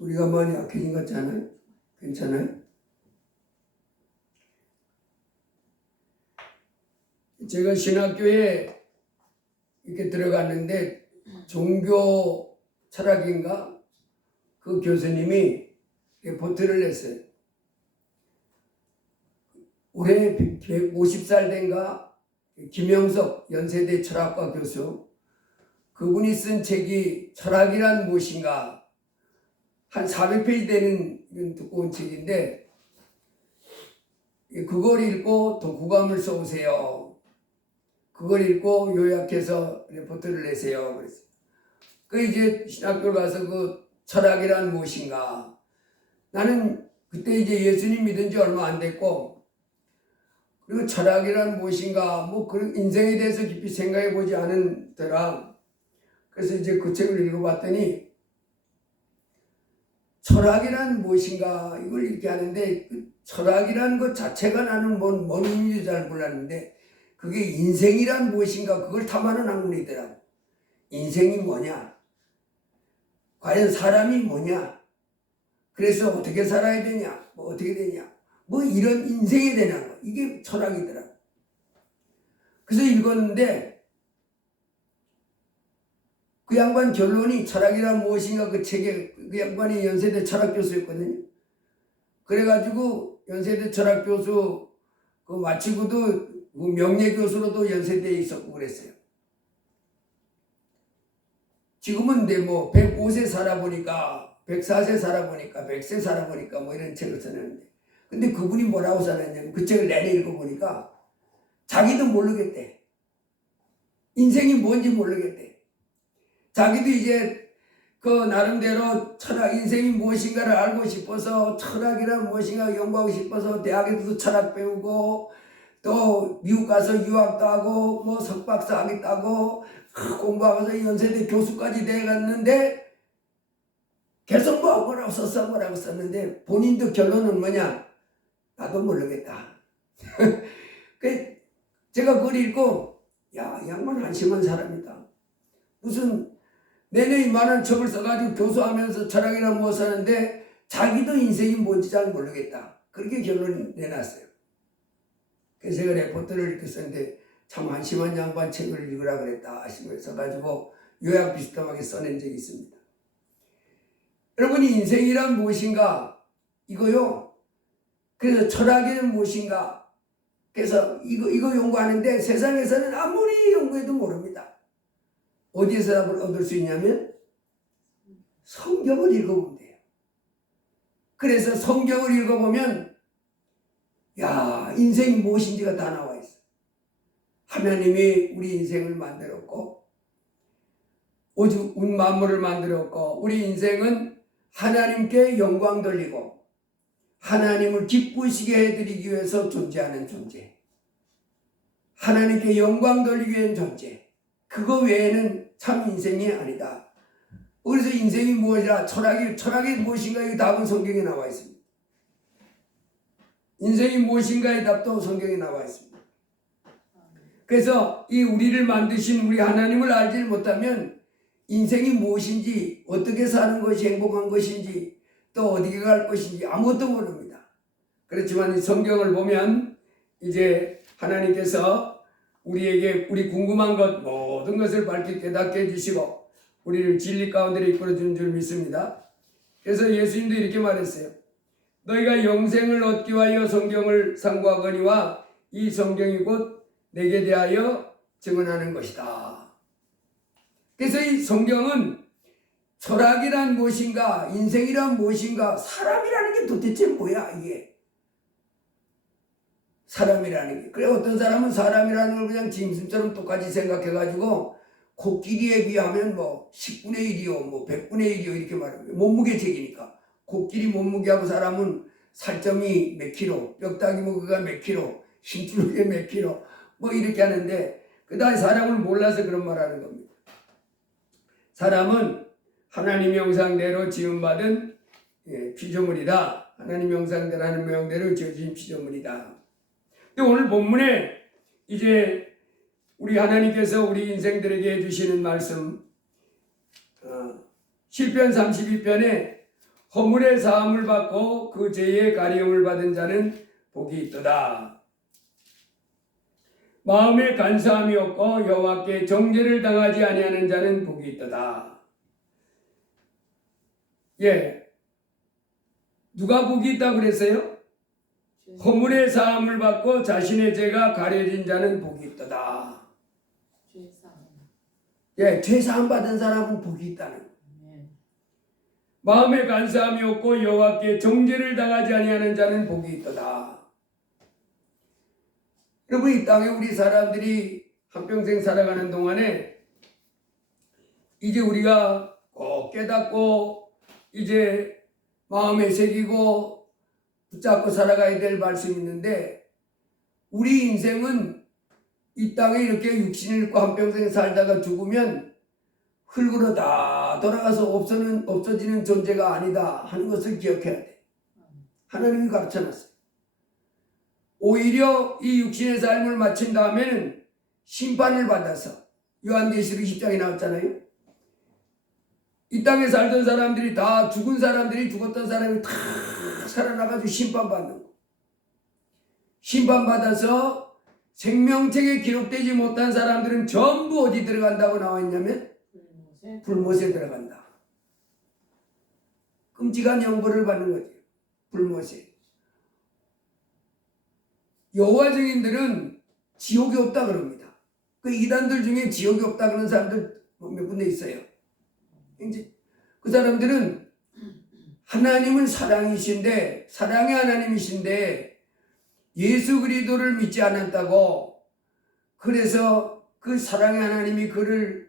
소리가 많이 약해진 것 같지 않아요? 괜찮아요? 제가 신학교에 이렇게 들어갔는데 종교 철학인가? 그 교수님이 리포트를 냈어요. 올해 150살 된가? 김영석 연세대 철학과 교수, 그분이 쓴 책이 철학이란 무엇인가, 한 400페이지 되는 이런 두꺼운 책인데 그걸 읽고 독후감을 써오세요. 그걸 읽고 요약해서 리포트를 내세요. 그랬어요. 그 이제 신학교를 가서 그 철학이란 무엇인가, 나는 그때 이제 예수님 믿은 지 얼마 안 됐고, 그리고 철학이란 무엇인가 뭐 그런 인생에 대해서 깊이 생각해 보지 않은더라. 그래서 이제 그 책을 읽어봤더니 철학이란 무엇인가 이걸 이렇게 하는데, 그 철학이란 것 자체가 나는 뭔 의미인지 잘 몰랐는데 그게 인생이란 무엇인가 그걸 탐하는 학문이더라고. 인생이 뭐냐, 과연 사람이 뭐냐, 그래서 어떻게 살아야 되냐, 뭐 어떻게 되냐, 뭐 이런 인생에 대한 거, 이게 철학이더라고. 그래서 읽었는데 그 양반 결론이 철학이란 무엇인가, 그 책에 그 양반이 연세대 철학 교수였거든요. 그래가지고 연세대 철학 교수 그 마치고도 그 명예 교수로도 연세대에 있었고 그랬어요. 지금은 근데 뭐 105세 살아보니까 104세 살아보니까 100세 살아보니까 뭐 이런 책을 써냈는데, 근데 그분이 뭐라고 써놨냐면 그 책을 내내 읽어보니까 자기도 모르겠대. 인생이 뭔지 모르겠대. 자기도 이제 그 나름대로 철학, 인생이 무엇인가를 알고 싶어서 철학이란 무엇인가 연구하고 싶어서 대학에서도 철학 배우고 또 미국 가서 유학도 하고 뭐 석박사 하겠다고 하고 공부하면서 연세대 교수까지 돼갔는데 계속 뭐라고 썼는데 본인도 결론은 뭐냐, 나도 모르겠다. 제가 그걸 읽고 야, 이 양반 한심한 사람이다. 무슨 내내 이만한 책을 써가지고 교수하면서 철학이란 무엇을 하는데 자기도 인생이 뭔지 잘 모르겠다. 그렇게 결론을 내놨어요. 그래서 제가 레포트를 이렇게 썼는데 참 한심한 양반 책을 읽으라 그랬다 하시면서 가지고 요약 비슷하게 써낸 적이 있습니다. 여러분이 인생이란 무엇인가 이거요. 그래서 철학이란 무엇인가, 그래서 이거 연구하는데 세상에서는 아무리 연구해도 모릅니다. 어디에서 얻을 수 있냐면 성경을 읽어보면 돼요. 그래서 성경을 읽어보면 야, 인생이 무엇인지가 다 나와 있어. 하나님이 우리 인생을 만들었고 오직 만물을 만들었고 우리 인생은 하나님께 영광 돌리고 하나님을 기쁘시게 해드리기 위해서 존재하는 존재, 하나님께 영광 돌리기 위한 존재, 그거 외에는 참 인생이 아니다. 그래서 인생이 무엇이라, 철학이 무엇인가 이 답은 성경에 나와 있습니다. 인생이 무엇인가의 답도 성경에 나와 있습니다. 그래서 이 우리를 만드신 우리 하나님을 알지 못하면 인생이 무엇인지, 어떻게 사는 것이 행복한 것인지, 또 어디에 갈 것인지 아무것도 모릅니다. 그렇지만 이 성경을 보면 이제 하나님께서 우리에게 우리 궁금한 것 모든 것을 밝히 깨닫게 해주시고 우리를 진리 가운데 이끌어 주는 줄 믿습니다. 그래서 예수님도 이렇게 말했어요. 너희가 영생을 얻기 위하여 성경을 상고하거니와 이 성경이 곧 내게 대하여 증언하는 것이다. 그래서 이 성경은 철학이란 무엇인가, 인생이란 무엇인가, 사람이라는 게 도대체 뭐야 이게. 사람이라는 게. 그래 어떤 사람은 사람이라는 걸 그냥 짐승처럼 똑같이 생각해가지고 코끼리에 비하면 뭐 10분의 1이요 뭐 100분의 1이요 이렇게 말합니다. 몸무게 책이니까. 코끼리 몸무게하고 사람은 살점이 몇 킬로, 뼈다귀 무게가 몇 킬로, 힘줄게 몇 킬로 뭐 이렇게 하는데 그 다음에 사람을 몰라서 그런 말 하는 겁니다. 사람은 하나님 형상대로 지음받은 피조물이다. 하나님 형상대로 하는 모양대로 지어진 피조물이다. 근데 오늘 본문에 이제 우리 하나님께서 우리 인생들에게 해주시는 말씀, 시편 32편에 허물의 사함을 받고 그 죄의 가리움을 받은 자는 복이 있도다. 마음에 간사함이 없고 여호와께 정죄를 당하지 아니하는 자는 복이 있도다. 예, 누가 복이 있다 그랬어요? 허물의 사함을 받고 자신의 죄가 가려진 자는 복이 있도다. 예, 죄 사함 받은 사람은 복이 있다는 거예요. 마음에 간사함이 없고 여호와께 정죄를 당하지 아니하는 자는 복이 있도다. 여러분, 이 땅에 우리 사람들이 한평생 살아가는 동안에 이제 우리가 꼭 깨닫고 이제 마음에 새기고 붙잡고 살아가야 될 말씀이 있는데, 우리 인생은 이 땅에 이렇게 육신을 입고 한평생 살다가 죽으면 흙으로 다 돌아가서 없어지는 존재가 아니다 하는 것을 기억해야 돼. 하나님이 가르쳐놨어요. 오히려 이 육신의 삶을 마친 다음에는 심판을 받아서, 요한계시록 10장에 나왔잖아요. 이 땅에 살던 사람들이 다 죽은 사람들이, 죽었던 사람이 다 살아나가지고 심판받는 거. 심판받아서 생명책에 기록되지 못한 사람들은 전부 어디 들어간다고 나와 있냐면 불못에 들어간다. 끔찍한 형벌을 받는 거지. 불못에. 여호와 증인들은 지옥이 없다 그럽니다. 그 이단들 중에 지옥이 없다 그런 사람들 몇 군데 있어요. 이제 그 사람들은 하나님은 사랑이신데, 사랑의 하나님이신데 예수 그리스도를 믿지 않았다고, 그래서 그 사랑의 하나님이 그를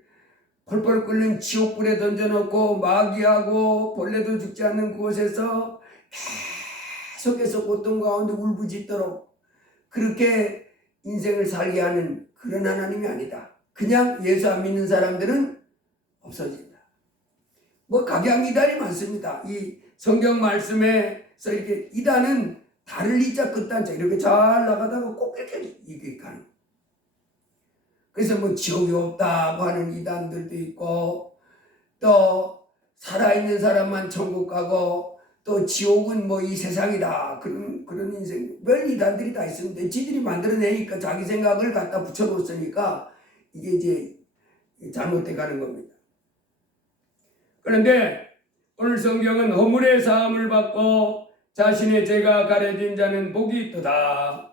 펄펄 끓는 지옥불에 던져놓고 마귀하고 벌레도 죽지 않는 그곳에서 계속해서 고통 가운데 울부짖도록 그렇게 인생을 살게 하는 그런 하나님이 아니다. 그냥 예수 안 믿는 사람들은 없어진다. 뭐 각양이단이 많습니다. 이 성경 말씀에서 이렇게 이단은 달을 이자 끝단자 이렇게 잘 나가다가 꼭 이렇게 이게 가는. 그래서 뭐 지옥이 없다고 하는 이단들도 있고, 또 살아있는 사람만 천국 가고, 또 지옥은 뭐 이 세상이다 그런 인생, 별 이단들이 다 있습니다. 지들이 만들어내니까 자기 생각을 갖다 붙여놓으니까 이게 이제 잘못돼 가는 겁니다. 그런데 오늘 성경은 허물의 사함을 받고 자신의 죄가 가려진 자는 복이 있도다.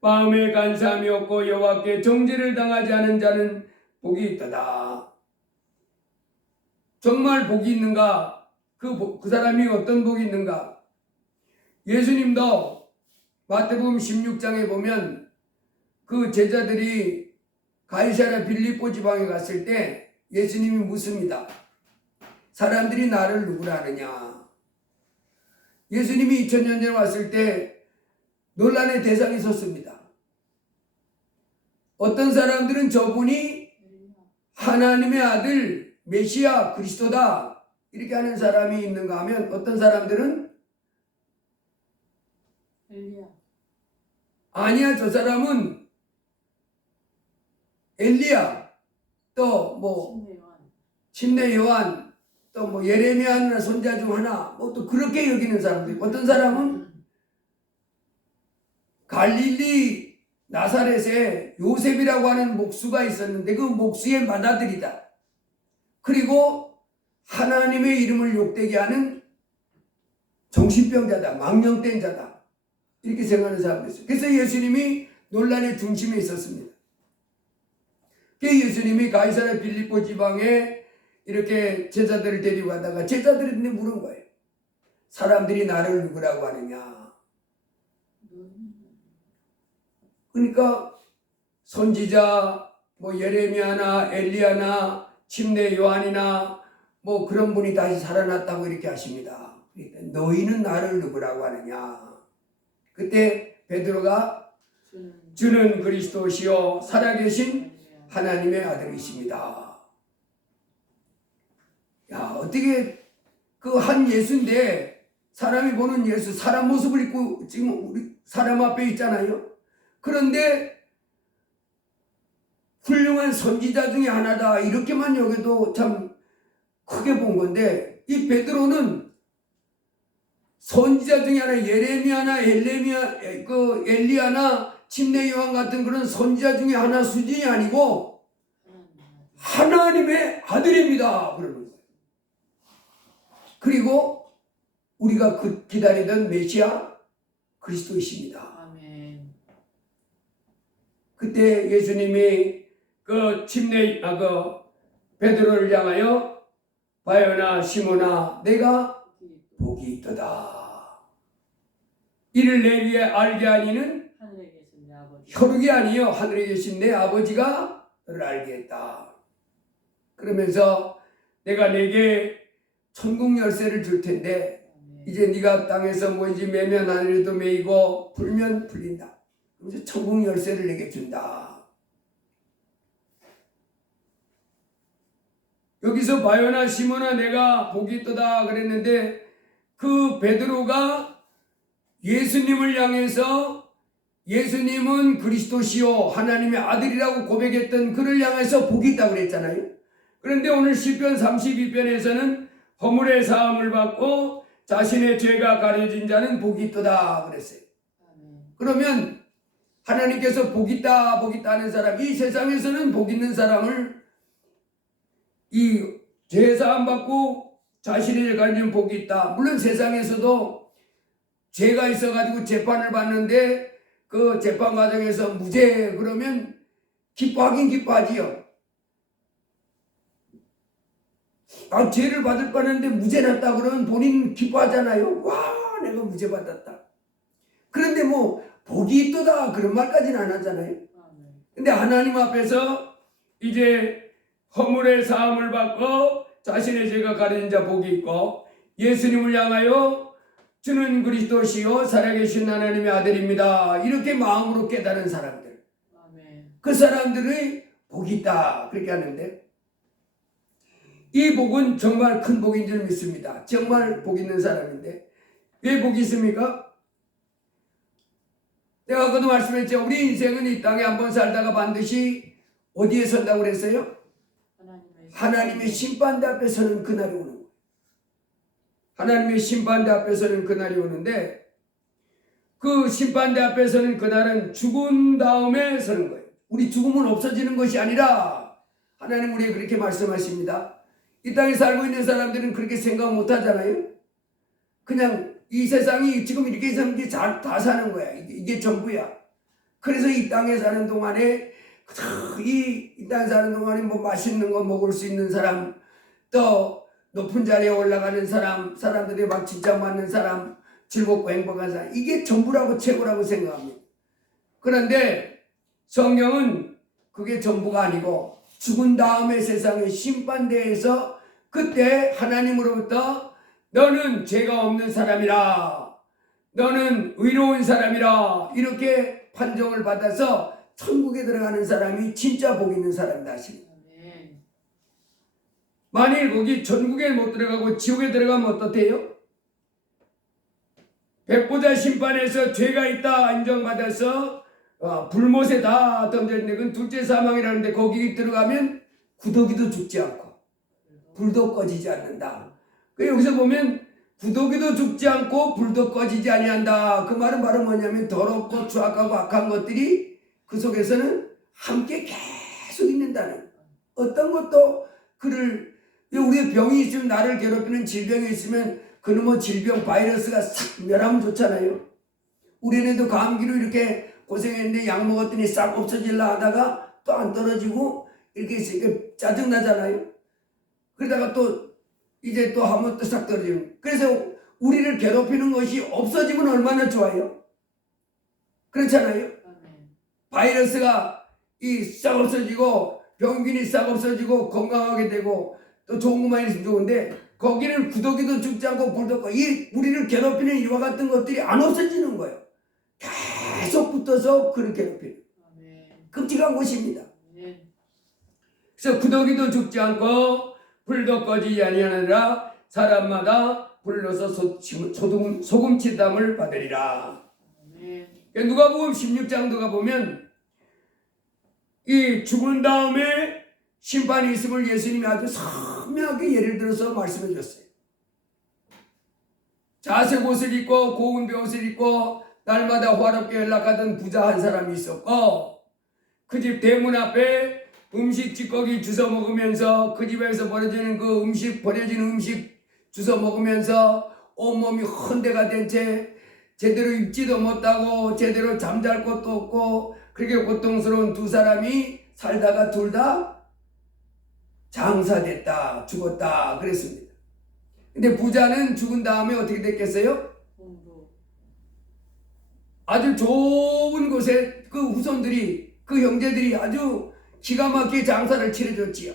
마음에 간사함이 없고 여호와께 정죄를 당하지 않은 자는 복이 있도다. 정말 복이 있는가? 그 사람이 어떤 복이 있는가? 예수님도 마태복음 16장에 보면 그 제자들이 가이사랴 빌립보 지방에 갔을 때 예수님이 묻습니다. 사람들이 나를 누구라 하느냐? 예수님이 2000년 전에 왔을 때 논란의 대상이 섰습니다. 어떤 사람들은 저분이 하나님의 아들 메시아 그리스도다 이렇게 하는 사람이 있는가 하면, 어떤 사람들은 엘리야. 아니야, 저 사람은 엘리야, 또 뭐 침례 요한, 또 뭐 예레미야나 손자 중 하나, 뭐 또 그렇게 여기는 사람들. 어떤 사람은 갈릴리 나사렛에 요셉이라고 하는 목수가 있었는데 그 목수의 맏아들이다. 그리고 하나님의 이름을 욕되게 하는 정신병자다, 망령된 자다, 이렇게 생각하는 사람도 있어요. 그래서 예수님이 논란의 중심에 있었습니다. 그래서 예수님이 가이사랴 빌립보 지방에 이렇게 제자들을 데리고 가다가 제자들이 물은 거예요. 사람들이 나를 누구라고 하느냐? 그러니까 선지자 뭐 예레미야나 엘리야나 침례 요한이나 뭐 그런 분이 다시 살아났다고 이렇게 하십니다. 그러니까 너희는 나를 누구라고 하느냐? 그때 베드로가 주는 그리스도시요 살아계신 하나님의 아들이십니다. 야, 어떻게 그 한 예수인데, 사람이 보는 예수, 사람 모습을 입고 지금 우리 사람 앞에 있잖아요. 그런데 훌륭한 선지자 중에 하나다 이렇게만 여겨도 참 크게 본 건데, 이 베드로는 선지자 중에 하나 예레미야나 엘리야나 침례 요한 같은 그런 선지자 중에 하나 수준이 아니고 하나님의 아들입니다. 그러는 거예요. 그리고 우리가 기다리던 메시아 그리스도이십니다. 아멘. 그때 예수님이 베드로를 향하여 바요나 시몬아 내가 복이 있도다. 이를 내 위에 알게 하니는 하늘에 계신 내 아버지. 혈육이 아니요 하늘에 계신 내 아버지가 너를 알게 했다. 그러면서 내가 네게 천국 열쇠를 줄 텐데 이제 네가 땅에서 뭐인지 매면 하늘에도 매이고 풀면 풀린다. 그래서 천국 열쇠를 내게 준다. 여기서 바요나 시몬아 내가 복이 있도다 그랬는데 그 베드로가 예수님을 향해서 예수님은 그리스도시요 하나님의 아들이라고 고백했던 그를 향해서 복이 있다고 그랬잖아요. 그런데 오늘 시편 32편에서는 허물의 사함을 받고 자신의 죄가 가려진 자는 복이 있도다 그랬어요. 그러면 하나님께서 복 있다 복 있다 하는 사람, 이 세상에서는 복 있는 사람을 이 죄사함 받고 자신의 죄 가진 복이 있다. 물론 세상에서도 죄가 있어가지고 재판을 받는데 그 재판 과정에서 무죄 그러면 기뻐하긴 기뻐하지요. 죄를 받을 뻔했는데 무죄 났다 그러면 본인 기뻐하잖아요. 와 내가 무죄 받았다. 그런데 뭐 복이 있도다 그런 말까지는 안 하잖아요. 근데 하나님 앞에서 이제 허물의 사함을 받고 자신의 죄가 가려진 자 복이 있고 예수님을 향하여 주는 그리스도시요 살아계신 하나님의 아들입니다. 이렇게 마음으로 깨달은 사람들. 그 사람들의 복이 있다 그렇게 하는데 이 복은 정말 큰 복인 줄 믿습니다. 정말 복 있는 사람인데 왜 복이 있습니까? 내가 아까도 말씀했죠. 우리 인생은 이 땅에 한번 살다가 반드시 어디에 선다고 그랬어요? 하나님의 심판대 앞에 서는 그날이 오는 거예요. 하나님의 심판대 앞에 서는 그날이 오는데 그 심판대 앞에 서는 그날은 죽은 다음에 서는 거예요. 우리 죽으면 없어지는 것이 아니라 하나님 우리에게 그렇게 말씀하십니다. 이 땅에 살고 있는 사람들은 그렇게 생각 못 하잖아요. 그냥 이 세상이 지금 이렇게 사는 게 다 사는 거야. 이게 전부야. 그래서 이 땅에 사는 동안에 이 땅에 사는 동안에 뭐 맛있는 거 먹을 수 있는 사람, 또 높은 자리에 올라가는 사람, 사람들이 막 칭찬받는 사람, 즐겁고 행복한 사람, 이게 전부라고 최고라고 생각합니다. 그런데 성경은 그게 전부가 아니고 죽은 다음에 세상의 심판대에서 그때 하나님으로부터 너는 죄가 없는 사람이라, 너는 의로운 사람이라 이렇게 판정을 받아서 천국에 들어가는 사람이 진짜 복 있는 사람이다 하십니다. 만일 거기 천국에 못 들어가고 지옥에 들어가면 어떻대요? 백보자 심판에서 죄가 있다 인정받아서 불못에 다 던졌는데 그건 둘째 사망이라는데 거기 들어가면 구더기도 죽지 않고 불도 꺼지지 않는다. 여기서 보면 구더기도 죽지 않고 불도 꺼지지 아니한다. 그 말은 바로 뭐냐면 더럽고 추악하고 악한 것들이 그 속에서는 함께 계속 있는다는, 어떤 것도 그를, 우리의 병이 있으면 나를 괴롭히는 질병이 있으면 그놈의 질병 바이러스가 싹 멸하면 좋잖아요. 우리네도 감기로 이렇게 고생했는데 약 먹었더니 싹 없어질라 하다가 또 안 떨어지고 이렇게 있으니까 짜증나잖아요. 그러다가 또 이제 또 하면 또 싹 떨어지는. 그래서 우리를 괴롭히는 것이 없어지면 얼마나 좋아요. 그렇잖아요. 바이러스가 싹 없어지고 병균이 싹 없어지고 건강하게 되고 또 좋은 것만 있으면 좋은데 거기는 구더기도 죽지 않고 불도 꺼. 우리를 괴롭히는 이와 같은 것들이 안 없어지는 거예요. 계속 붙어서 그를 괴롭히는 끔찍한 곳입니다. 그래서 구더기도 죽지 않고 불도 꺼지지 아니하느라 사람마다 불러서 소금치담을 받으리라. 누가복음 16장도 가보면 이 죽은 다음에 심판이 있음을 예수님이 아주 선명하게 예를 들어서 말씀해 줬어요. 자색 옷을 입고 고운 베옷을 입고 날마다 화롭게 연락하던 부자 한 사람이 있었고, 그 집 대문 앞에 음식 찌꺼기 주워 먹으면서, 그 집에서 버려지는 버려진 음식 주워 먹으면서 온몸이 헌대가 된 채 제대로 입지도 못하고 제대로 잠잘 곳도 없고 그렇게 고통스러운 두 사람이 살다가 둘 다 장사됐다, 죽었다 그랬습니다. 근데 부자는 죽은 다음에 어떻게 됐겠어요? 아주 좋은 곳에 그 후손들이, 그 형제들이 아주 기가 막히게 장사를 치러줬지요.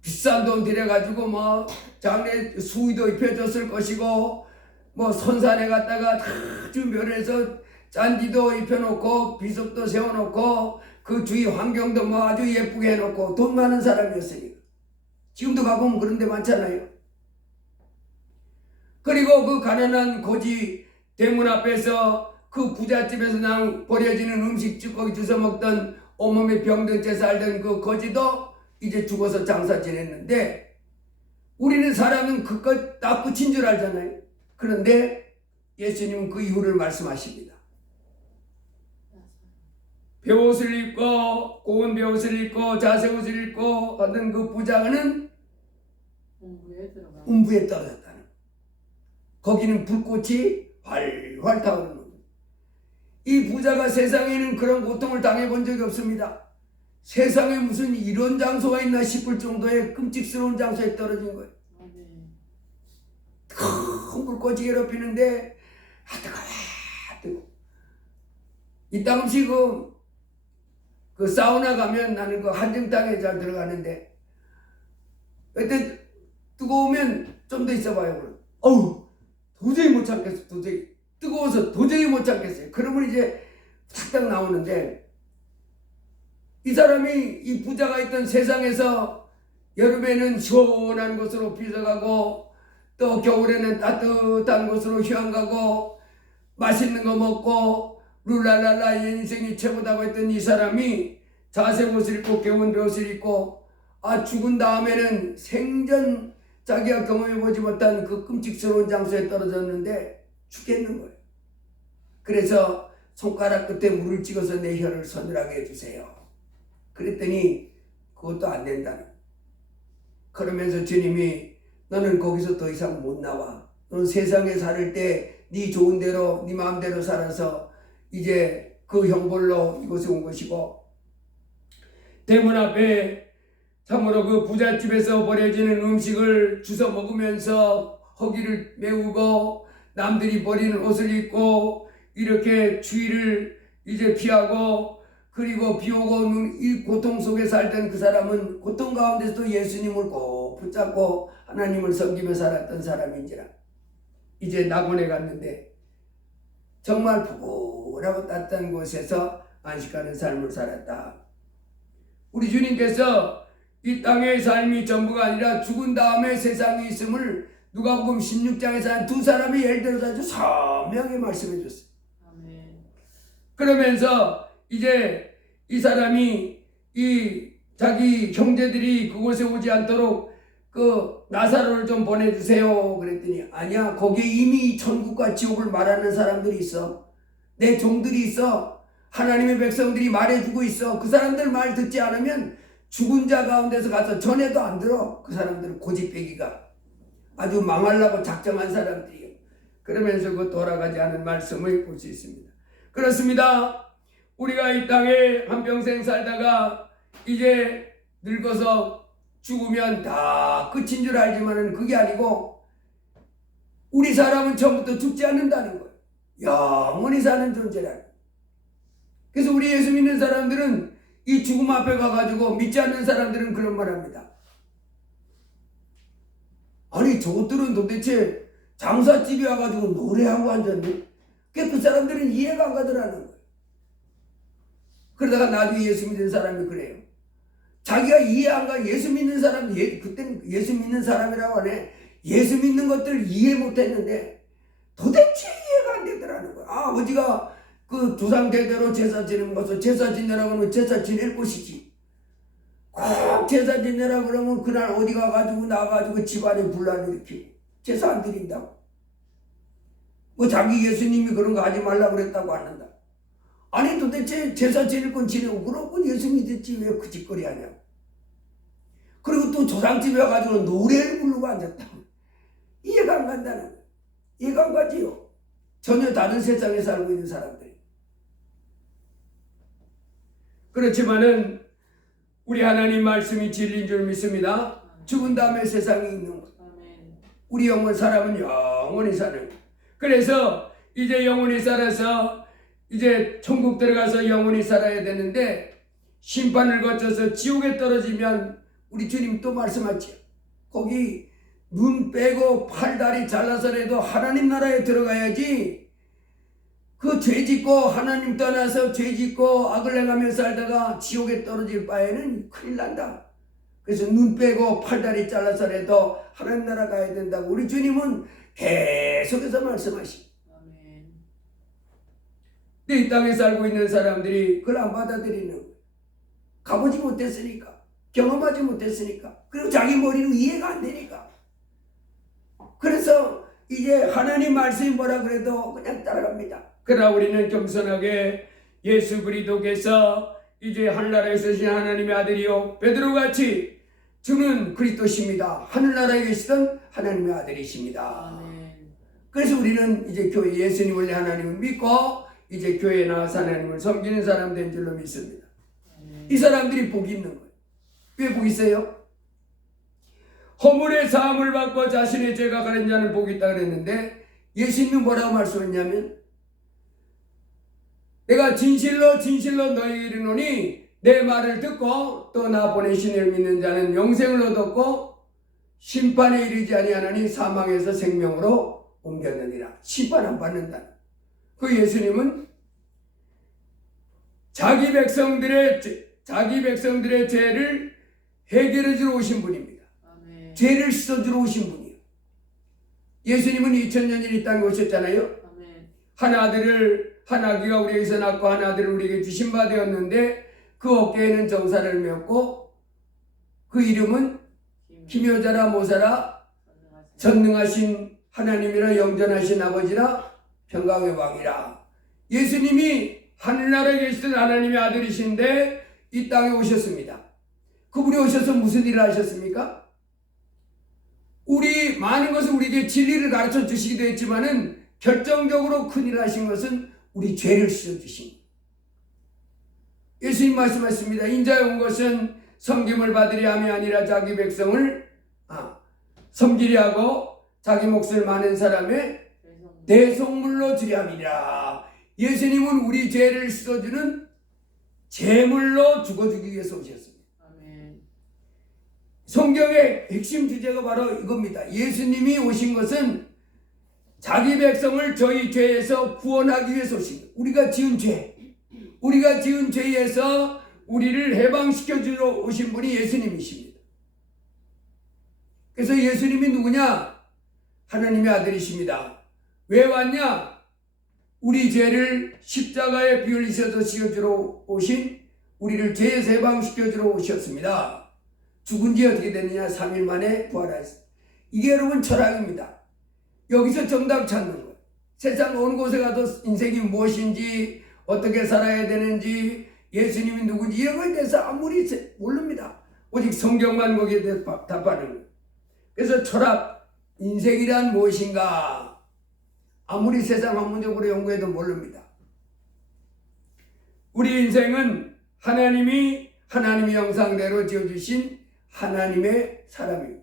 비싼 돈 들여가지고 뭐 장례 수의도 입혀줬을 것이고, 뭐 선산에 갔다가 아주 묘해서 잔디도 입혀놓고 비석도 세워놓고 그 주위 환경도 뭐 아주 예쁘게 해놓고 돈 많은 사람이었으니까. 지금도 가보면 그런 데 많잖아요. 그리고 그 가난한 고지 대문 앞에서 그 부잣집에서 그냥 버려지는 음식 찌꺼기 주워 먹던 온몸에 병든 채 살던 그 거지도 이제 죽어서 장사 지냈는데, 우리는 사람은 그것 다 끝인 줄 알잖아요. 그런데 예수님은 그 이유를 말씀하십니다. 베옷을 입고 고운 베옷을 입고 자색 옷을 입고 하던 그 부자는 음부에 떨어졌다는, 거기는 불꽃이 활활 타오르는 겁니다. 이 부자가 세상에는 그런 고통을 당해본 적이 없습니다. 세상에 무슨 이런 장소가 있나 싶을 정도의 끔찍스러운 장소에 떨어진 거예요. 큰 불꽃이 괴롭히는데 뜨거워. 이따금씩 그 사우나 가면, 나는 그 한정탕에 잘 들어가는데 그때 뜨거우면 좀 더 있어봐요. 어우, 도저히 못 참겠어. 도저히 뜨거워서 도저히 못 참겠어요. 그러면 이제 탁탁 나오는데, 이 사람이, 이 부자가 있던 세상에서 여름에는 시원한 곳으로 빗어가고 또 겨울에는 따뜻한 곳으로 휴양가고 맛있는 거 먹고 룰랄랄라 인생이 최고다고 했던 이 사람이 자색 옷을 입고 개운 베옷을 입고 죽은 다음에는 생전 자기가 경험해보지 못한 그 끔찍스러운 장소에 떨어졌는데 죽겠는 거예요. 그래서 손가락 끝에 물을 찍어서 내 혀를 서늘하게 해주세요. 그랬더니 그것도 안 된다는. 그러면서 주님이, 너는 거기서 더 이상 못 나와. 너는 세상에 살 때 네 좋은 대로 네 마음대로 살아서 이제 그 형벌로 이곳에 온 것이고, 대문 앞에 참으로 그 부잣집에서 버려지는 음식을 주워 먹으면서 허기를 메우고 남들이 버리는 옷을 입고 이렇게 추위를 이제 피하고, 그리고 비 오고 이 고통 속에 살던 그 사람은 고통 가운데서도 예수님을 꼭 붙잡고 하나님을 섬기며 살았던 사람인지라 이제 낙원에 갔는데 정말 푸근하고 따뜻한 곳에서 안식하는 삶을 살았다. 우리 주님께서 이 땅의 삶이 전부가 아니라 죽은 다음에 세상에 있음을 누가복음 16장에서 한 두 사람이 예를 들어서 아주 선명하게 말씀해 줬어요. 그러면서 이제 이 사람이 이 자기 형제들이 그곳에 오지 않도록 그 나사로를 좀 보내주세요 그랬더니, 아니야, 거기에 이미 천국과 지옥을 말하는 사람들이 있어. 내 종들이 있어. 하나님의 백성들이 말해주고 있어. 그 사람들 말 듣지 않으면 죽은 자 가운데서 가서 전해도 안 들어. 그 사람들은 고집빼기가 아주 망하려고 작정한 사람들이에요. 그러면서 그 돌아가지 않은 말씀을 볼 수 있습니다. 그렇습니다. 우리가 이 땅에 한평생 살다가 이제 늙어서 죽으면 다 끝인 줄 알지만은 그게 아니고, 우리 사람은 처음부터 죽지 않는다는 거예요. 영원히 사는 존재라는. 그래서 우리 예수 믿는 사람들은 이 죽음 앞에 가가지고, 믿지 않는 사람들은 그런 말 합니다. 아니, 저것들은 도대체 장사집에 와가지고 노래하고 앉았네. 그 사람들은 이해가 안 가더라는 거예요. 그러다가 나중에 예수 믿는 사람이 그래요. 자기가 이해 안 가. 예수 믿는 사람, 그때는 예수 믿는 사람이라고 하네. 예수 믿는 것들을 이해 못 했는데 도대체 이해가 안 되더라는 거야. 아버지가 그 조상 대대로 제사 지내는 것을 제사 지내라고 하면 제사 지낼 곳이지. 꼭 제사 지내라 그러면 그날 어디 가가지고 나가가지고 집안에 분란을 일으키고 제사 안 드린다고. 뭐 자기 예수님이 그런 거 하지 말라고 그랬다고 안 한다. 아니 도대체 제사 지낼 건 지내고 그러고 예수 믿었지 왜 그 짓거리 하냐고. 그리고 또 조상집에 가가지고 노래를 부르고 앉았다. 이해가 안 간다는 거예요. 이해가 안 가지요. 전혀 다른 세상에 살고 있는 사람들이. 그렇지만은 우리 하나님 말씀이 진리인 줄 믿습니다. 죽은 다음에 세상에 있는 것. 우리 영혼 사람은 영원히 사는 것. 그래서 이제 영원히 살아서 이제 천국 들어가서 영원히 살아야 되는데 심판을 거쳐서 지옥에 떨어지면 우리 주님 또 말씀하죠. 거기 눈 빼고 팔다리 잘라서라도 하나님 나라에 들어가야지 그 죄 짓고 하나님 떠나서 죄 짓고 악을 행하며 살다가 지옥에 떨어질 바에는 큰일 난다. 그래서 눈 빼고 팔다리 잘라서라도 하나님 나라 가야 된다고 우리 주님은 계속해서 말씀하십니다. 근데 이 땅에 살고 있는 사람들이 그걸 안 받아들이는 거예요. 가보지 못했으니까, 경험하지 못했으니까, 그리고 자기 머리는 이해가 안 되니까. 그래서 이제 하나님 말씀이 뭐라 그래도 그냥 따라갑니다. 그러나 우리는 겸손하게 예수 그리스도께서 이제 하늘나라에 계신 하나님의 아들이요 베드로같이 주는 그리스도십니다. 하늘나라에 계시던 하나님의 아들이십니다. 그래서 우리는 이제 교회 예수님을 하나님을 믿고 이제 교회에 나와서 하나님을 섬기는 사람 된 줄로 믿습니다. 이 사람들이 복이 있는 거예요. 왜 복이 있어요? 허물의 사함을 받고 자신의 죄가 가린 자는 복이 있다 그랬는데 예수님이 뭐라고 말씀했냐면 내가 진실로 진실로 너희에게 이르노니 내 말을 듣고 또 나 보내신 이를 믿는 자는 영생을 얻었고 심판에 이르지 아니하나니 사망에서 생명으로 옮겼느니라. 심판 안 받는다. 그 예수님은 자기 백성들의 죄를 해결해 주러 오신 분입니다. 아멘. 죄를 씻어 주러 오신 분이에요. 예수님은 2000년 전 이 땅에 오셨잖아요. 아멘. 한 아기가 우리에게서 낳고 한 아들을 우리에게 주신 바 되었는데 그 어깨에는 정사를 메었고 그 이름은 기묘자라 모사라 전능하신 하나님이라 영전하신 아버지라 평강의 왕이라. 예수님이 하늘나라에 계시던 하나님의 아들이신데 이 땅에 오셨습니다. 그분이 오셔서 무슨 일을 하셨습니까? 우리 많은 것을 우리에게 진리를 가르쳐 주시기도 했지만은 결정적으로 큰 일을 하신 것은 우리 죄를 씻어주신 거예요. 예수님 말씀하십니다. 인자에 온 것은 섬김을 받으려 함이 아니라 자기 백성을 섬기려 하고 자기 몫을 많은 사람의 대속물로 주려 함이라. 예수님은 우리 죄를 씻어주는 제물로 죽어주기 위해서 오셨습니다. 아멘. 성경의 핵심 주제가 바로 이겁니다. 예수님이 오신 것은 자기 백성을 저희 죄에서 구원하기 위해서 오신 거예요. 우리가 지은 죄에서 우리를 해방시켜 주러 오신 분이 예수님이십니다. 그래서 예수님이 누구냐? 하나님의 아들이십니다. 왜 왔냐? 우리 죄를 십자가에 피 흘리셔서 씌워주러 오신 우리를 죄에서 해방시켜주러 오셨습니다. 죽은 지 어떻게 됐느냐? 3일 만에 부활하셨습니다. 이게 여러분 철학입니다. 여기서 정답 찾는 거예요. 세상 어느 곳에 가도 인생이 무엇인지 어떻게 살아야 되는지 예수님이 누군지 이런 거에 대해서 아무리 모릅니다. 오직 성경만 거기에 대해서 답하는 거예요. 그래서 철학, 인생이란 무엇인가 아무리 세상 학문적으로 연구해도 모릅니다. 우리 인생은 하나님이 하나님의 형상대로 지어주신 하나님의 사람입니다.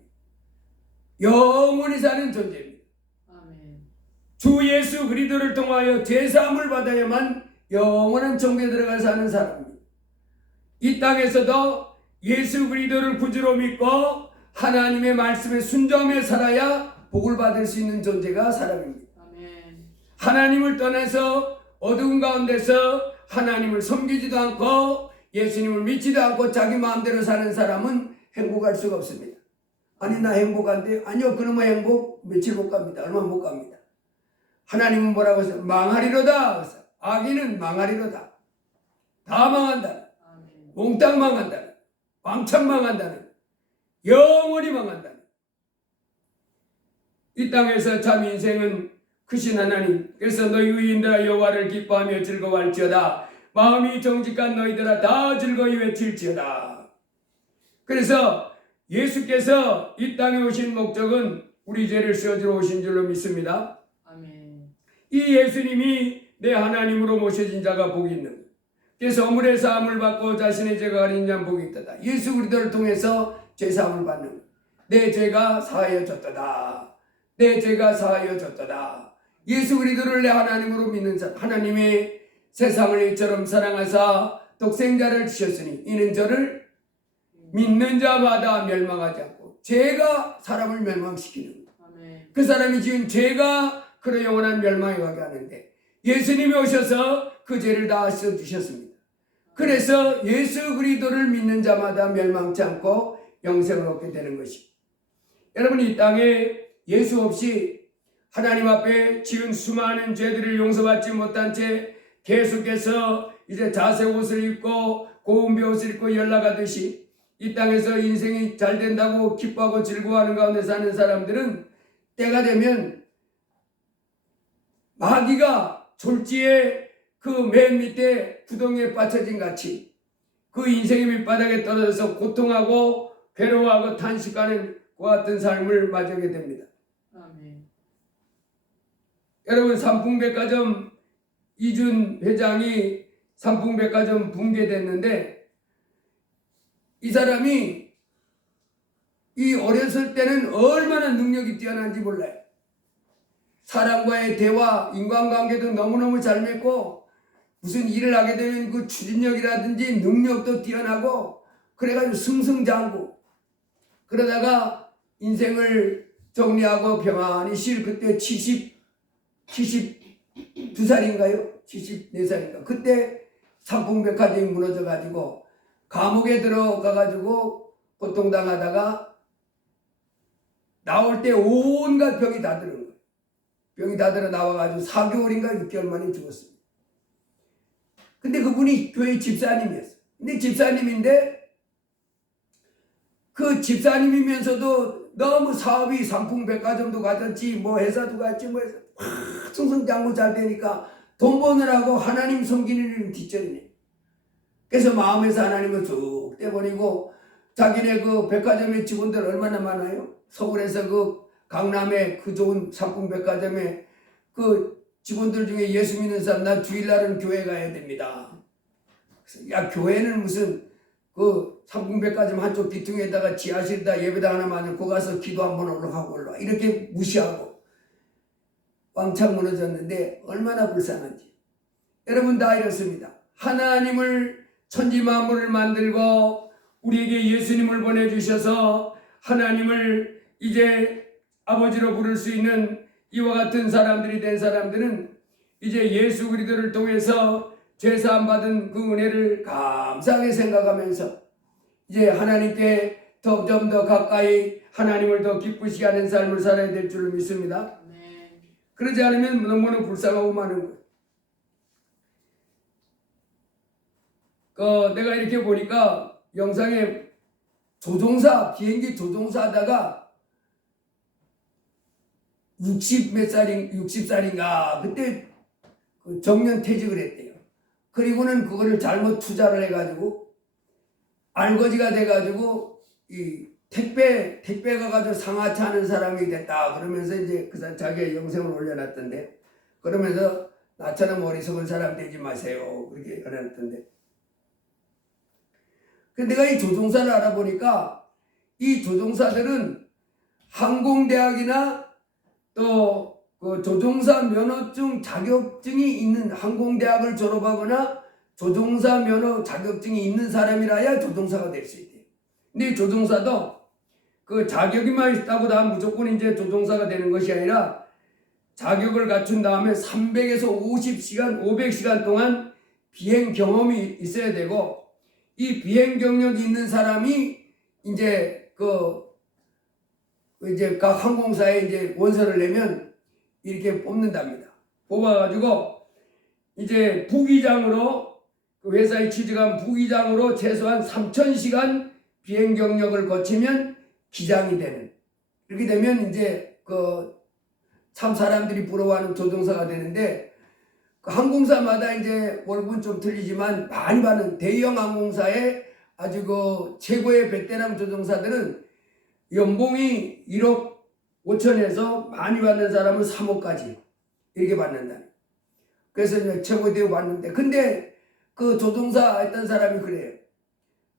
영원히 사는 존재입니다. 아멘. 주 예수 그리스도를 통하여 죄사함을 받아야만 영원한 천국에 들어가 사는 사람입니다. 이 땅에서도 예수 그리스도를 구주로 믿고 하나님의 말씀에 순종하며 살아야 복을 받을 수 있는 존재가 사람입니다. 아멘. 하나님을 떠나서 어두운 가운데서 하나님을 섬기지도 않고 예수님을 믿지도 않고 자기 마음대로 사는 사람은 행복할 수가 없습니다. 아니 나 행복한데 아니요 그놈의 행복 며칠 못 갑니다. 얼마 못 갑니다. 하나님은 뭐라고 했어요? 망하리로다. 악인은 망하리로다. 다 망한다. 몽땅 망한다. 왕창 망한다는 영원히 망한다. 이 땅에서 참 인생은 크신 하나님, 그래서 너희 의인들아 여호와를 기뻐하며 즐거워할지어다. 마음이 정직한 너희들아 다 즐거이 외칠지어다. 그래서 예수께서 이 땅에 오신 목적은 우리 죄를 씌워주러 오신 줄로 믿습니다. 아멘. 이 예수님이 내 하나님으로 모셔진 자가 복이 있는 거예요. 그래서 어물의 사함을 받고 자신의 죄가 가린 자는 복이 있다. 예수 그리스도를 통해서 죄 사함을 받는 거예요. 내 죄가 사하여졌다. 내 죄가 사하여졌다. 예수 그리스도를 내 하나님으로 믿는 자, 하나님이 세상을 이처럼 사랑하사 독생자를 주셨으니 이는 저를 믿는 자마다 멸망하지 않고 죄가 사람을 멸망시키는 거예요. 아멘. 그 사람이 지은 죄가 그로 영원한 멸망에 가게 하는데 예수님이 오셔서 그 죄를 다 씻어주셨습니다. 그래서 예수 그리스도를 믿는 자마다 멸망치 않고 영생을 얻게 되는 것이. 여러분 이 땅에 예수 없이 하나님 앞에 지은 수많은 죄들을 용서받지 못한 채 계속해서 이제 자색 옷을 입고 고운 벼옷을 입고 연락하듯이 이 땅에서 인생이 잘 된다고 기뻐하고 즐거워하는 가운데 사는 사람들은 때가 되면 마귀가 졸지에 그 맨 밑에 구덩이에 빠쳐진 같이 그 인생의 밑바닥에 떨어져서 고통하고 괴로워하고 탄식하는 그와 같은 삶을 맞이하게 됩니다. 아멘. 여러분 삼풍백화점 이준 회장이 삼풍백화점 붕괴됐는데 이 사람이 이 어렸을 때는 얼마나 능력이 뛰어난지 몰라요. 사람과의 대화, 인간관계도 너무너무 잘 맺고 무슨 일을 하게 되면 그 추진력이라든지 능력도 뛰어나고 그래가지고 승승장구. 그러다가 인생을 정리하고 평안히 쉴 그때 72살인가요? 74살인가? 그때 삼풍백화점이 무너져가지고 감옥에 들어가가지고 고통당하다가 나올 때 온갖 병이 다 들은 거예요. 병이 다 들어 나와가지고 4개월인가 6개월 만에 죽었습니다. 근데 그분이 교회 집사님이었어요. 근데 집사님인데 그 집사님이면서도 너무 사업이 삼풍백화점도 가졌지 뭐 회사도 갔지 뭐 해서 승승장구 잘 되니까 돈 버느라고 하나님 섬기는 일은 뒷전이네. 그래서 마음에서 하나님을 쭉 떼버리고 자기네 그 백화점의 직원들 얼마나 많아요? 서울에서 그 강남에 그 좋은 삼풍백화점에 그 직원들 중에 예수 믿는 사람 난 주일날은 교회 가야 됩니다. 그래서 야 교회는 무슨 그 삼풍백화점 한쪽 뒤통에다가 지하실에다 예배당 하나 만들고 가서 기도 한번 올라가고 올라와 이렇게 무시하고 왕창 무너졌는데 얼마나 불쌍한지. 여러분 다 이렇습니다. 하나님을 천지 만물을 만들고 우리에게 예수님을 보내주셔서 하나님을 이제 아버지로 부를 수 있는 이와 같은 사람들이 된 사람들은 이제 예수 그리스도를 통해서 죄사함 받은 그 은혜를 감사하게 생각하면서 이제 하나님께 좀 더 가까이 하나님을 더 기쁘시게 하는 삶을 살아야 될 줄을 믿습니다. 아멘. 그러지 않으면 너무나 불쌍하고 많은 거예요. 내가 이렇게 보니까 영상에 비행기 조종사 하다가 60살인가 그때 그 정년 퇴직을 했대요. 그리고는 그거를 잘못 투자를 해가지고 알거지가 돼가지고 이 택배가 가지고 상하차 하는 사람이 됐다 그러면서 이제 그 자기의 영상을 올려놨던데 그러면서 나처럼 어리석은 사람 되지 마세요 그렇게 해놨던데. 근데 내가 이 조종사를 알아보니까 이 조종사들은 항공대학이나 또 그 조종사 면허증 자격증이 있는 항공대학을 졸업하거나 조종사 면허 자격증이 있는 사람이라야 조종사가 될 수 있대요. 근데 이 조종사도 그 자격이만 있다고 다 무조건 이제 조종사가 되는 것이 아니라 자격을 갖춘 다음에 300에서 50시간, 500시간 동안 비행 경험이 있어야 되고 이 비행 경력이 있는 사람이 이제 각 항공사에 이제 원서를 내면 이렇게 뽑는답니다. 뽑아가지고 이제 부기장으로 그 회사에 취직한 부기장으로 최소한 3,000시간 비행 경력을 거치면 기장이 되는. 이렇게 되면 이제 그 참 사람들이 부러워하는 조종사가 되는데, 그 항공사마다 이제 월급은 좀 틀리지만 많이 받는 대형 항공사의 아주 그 최고의 베테랑 조종사들은 연봉이 1억 5천에서 많이 받는 사람은 3억까지 이렇게 받는다. 그래서 이제 최고 대우 받는데, 근데 그 조종사 했던 사람이 그래요.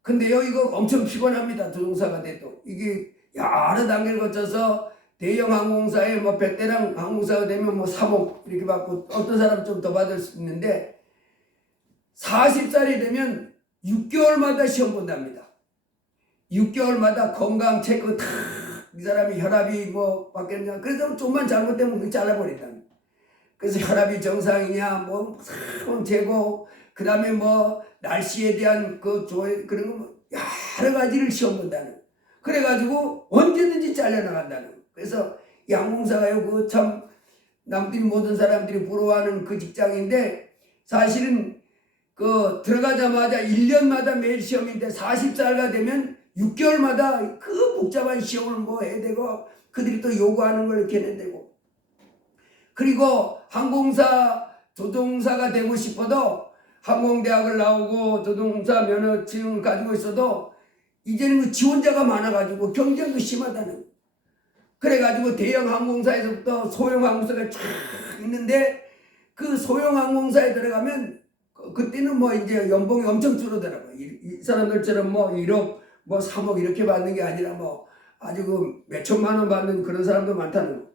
근데요, 이거 엄청 피곤합니다. 조종사가 돼도. 이게 여러 단계를 거쳐서 대형 항공사에 뭐 베테랑 항공사가 되면 뭐 3억 이렇게 받고, 어떤 사람은 좀 더 받을 수 있는데 40살이 되면 6개월마다 시험 본답니다. 6개월마다 건강 체크 다, 이 사람이 혈압이 뭐 바뀌었냐, 그래서 좀만 잘못되면 그거 잘라버린다. 그래서 혈압이 정상이냐 뭐 상황 재고, 그 다음에 뭐 날씨에 대한 그 조회, 그런 거 뭐 여러 가지를 시험 본다는. 그래가지고 언제든지 잘려나간다는. 그래서 이 항공사가요, 그 참 남들이 모든 사람들이 부러워하는 그 직장인데, 사실은 그 들어가자마자 1년마다 매일 시험인데 40살가 되면 6개월마다 그 복잡한 시험을 뭐 해야 되고, 그들이 또 요구하는 걸 이렇게 해야 되고, 그리고 항공사 조종사가 되고 싶어도 항공대학을 나오고 조종사 면허증을 가지고 있어도 이제는 그 지원자가 많아가지고 경쟁도 심하다는. 그래가지고 대형 항공사에서부터 소형 항공사가 쫙 있는데, 그 소형 항공사에 들어가면 그때는 뭐 이제 연봉이 엄청 줄어들어요. 이 사람들처럼 뭐 1억 뭐 3억 이렇게 받는 게 아니라 뭐 아주 그 몇천만 원 받는 그런 사람도 많다는 거.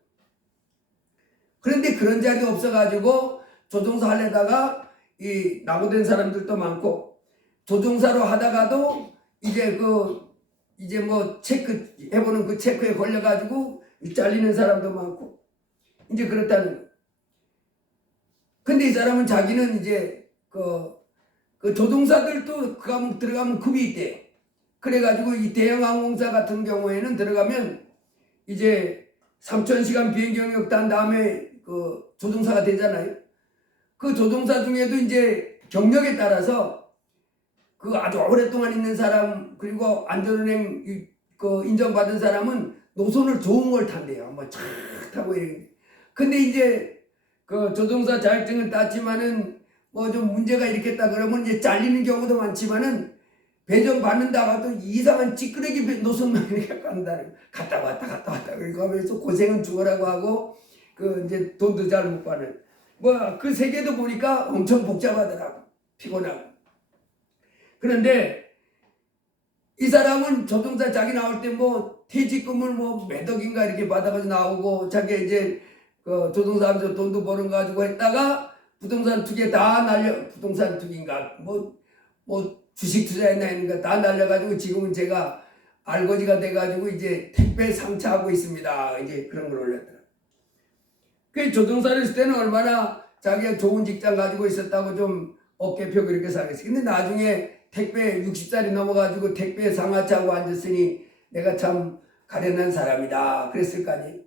그런데 그런 자리 없어가지고 조종사 하려다가 이 낙오된 사람들도 많고, 조종사로 하다가도 이제 뭐 체크 해보는 그 체크에 걸려가지고 잘리는 사람도 많고, 이제 그렇다는 거예요. 근데 이 사람은 자기는 이제 그 조종사들도 그 과목 들어가면 급이 있대요. 그래가지고 이 대형 항공사 같은 경우에는 들어가면 이제 3,000시간 비행 경력 딴 다음에 그 조종사가 되잖아요. 그 조종사 중에도 이제 경력에 따라서 그 아주 오랫동안 있는 사람, 그리고 안전운행 그 인정받은 사람은 노선을 좋은 걸 탄대요. 뭐 쫙 타고 이렇게. 근데 이제 그 조종사 자격증을 땄지만은 뭐 좀 문제가 있겠다 그러면 이제 잘리는 경우도 많지만은, 배정 받는다고 해도 이상한 찌끄레기 노선만 이렇게 간다는. 갔다 왔다 그러고 하면서 고생은 죽어라고 하고, 그 이제 돈도 잘 못 받는. 뭐 그 세계도 보니까 엄청 복잡하더라고. 피곤하고. 그런데 이 사람은 조종사 자기 나올 때 뭐 퇴직금을 뭐 몇 억인가 이렇게 받아가지고 나오고, 자기 이제 그 조종사 하면서 돈도 버는 거 가지고 했다가 부동산 투기에 다 날려, 부동산 투기인가 뭐 주식 투자했나 했는가 다 날려가지고 지금은 제가 알거지가 돼가지고 이제 택배 상차하고 있습니다. 이제 그런 걸 올렸더라. 그 조종사를 했을 때는 얼마나 자기가 좋은 직장 가지고 있었다고 좀 어깨 펴고 이렇게 살겠어. 근데 나중에 택배 60살이 넘어가지고 택배 상하차하고 앉았으니 내가 참 가련한 사람이다 그랬을 거 아니에요.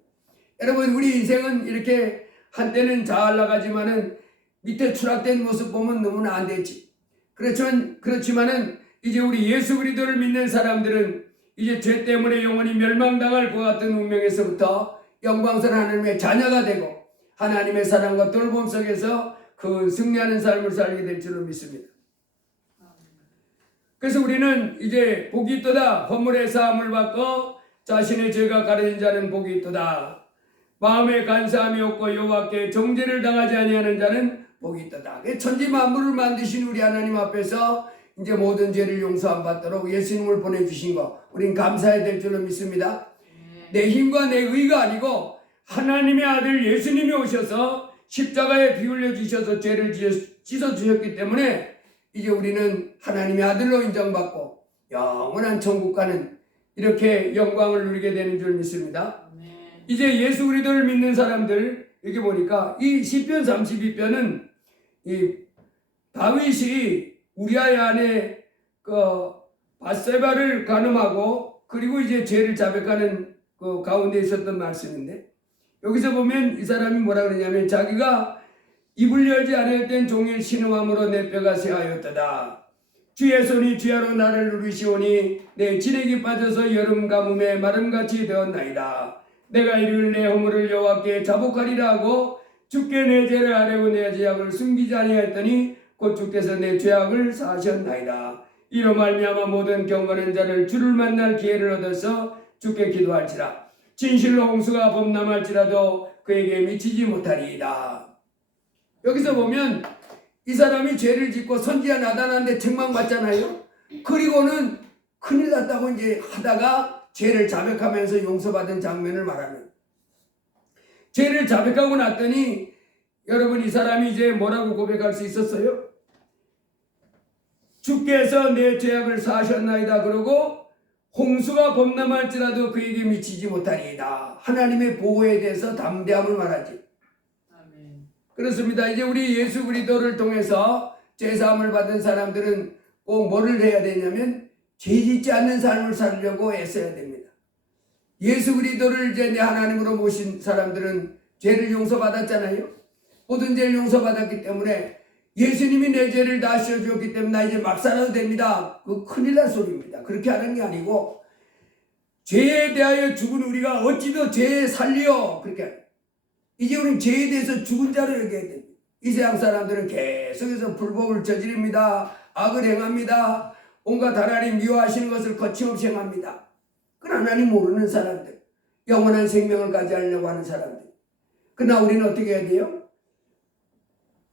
여러분, 우리 인생은 이렇게 한때는 잘 나가지만은 밑에 추락된 모습 보면 너무나 안 되지. 그렇지만은 이제 우리 예수 그리스도를 믿는 사람들은 이제 죄 때문에 영원히 멸망당할 것 같은 운명에서부터 영광스러운 하나님의 자녀가 되고 하나님의 사랑과 돌봄 속에서 그 승리하는 삶을 살게 될 줄로 믿습니다. 그래서 우리는 이제 복이 있도다. 허물의 사함을 받고 자신의 죄가 가려진 자는 복이 있도다. 마음에 간사함이 없고 여호와께 정죄를 당하지 아니하는 자는 복이 있도다. 천지 만물을 만드신 우리 하나님 앞에서 이제 모든 죄를 용서함 받도록 예수님을 보내주신 거 우린 감사해야 될 줄로 믿습니다. 내 힘과 내 의가 아니고 하나님의 아들 예수님이 오셔서 십자가에 피 흘려 주셔서 죄를 씻어 주셨기 때문에 이제 우리는 하나님의 아들로 인정받고 영원한 천국 가는 이렇게 영광을 누리게 되는 줄 믿습니다. 이제 예수 그리스도를 믿는 사람들 여기 보니까 이 시편 32편은 이 다윗이 우리아의 아내 그 바세바를 간음하고 그리고 이제 죄를 자백하는 그 가운데 있었던 말씀인데, 여기서 보면 이 사람이 뭐라 그러냐면 자기가 입을 열지 않을 땐 종일 신음함으로 내 뼈가 쇠하였도다. 주의 손이 주야로 나를 누르시오니 내 진액이 빠져서 여름 가뭄에 마름같이 되었나이다. 내가 이를 내 허물을 여호와께 자복하리라 하고 주께 내 죄를 아뢰고 내 죄악을 숨기지 아니하였더니 곧 주께서 내 죄악을 사하셨나이다. 이로 말미암아 모든 경건한 자를 주를 만날 기회를 얻어서 주께 기도할지라. 진실로 홍수가 범람할지라도 그에게 미치지 못하리이다. 여기서 보면 이 사람이 죄를 짓고 선지자 나단한테 책망받잖아요. 그리고는 큰일 났다고 이제 하다가 죄를 자백하면서 용서받은 장면을 말하는. 죄를 자백하고 났더니 여러분 이 사람이 이제 뭐라고 고백할 수 있었어요? 주께서 내 죄악을 사하셨나이다. 그러고 홍수가 범람할지라도 그에게 미치지 못하리이다. 하나님의 보호에 대해서 담대함을 말하지. 아멘. 그렇습니다. 이제 우리 예수 그리스도를 통해서 죄사함을 받은 사람들은 꼭 뭐를 해야 되냐면 죄짓지 않는 삶을 살려고 애써야 됩니다. 예수 그리스도를 이제 내 하나님으로 모신 사람들은 죄를 용서받았잖아요. 모든 죄를 용서받았기 때문에 예수님이 내 죄를 다 씌워주었기 때문에 나 이제 막 살아도 됩니다. 그 큰일 날 소리입니다. 그렇게 하는 게 아니고 죄에 대하여 죽은 우리가 어찌 더 죄에 살려 그렇게 이제 우리는 죄에 대해서 죽은 자로 여겨야 됩니다. 이 세상 사람들은 계속해서 불법을 저지릅니다. 악을 행합니다. 온갖 하나님 미워하시는 것을 거침없이 행합니다. 그건 하나님 모르는 사람들, 영원한 생명을 가지려고 하는 사람들. 그러나 우리는 어떻게 해야 돼요?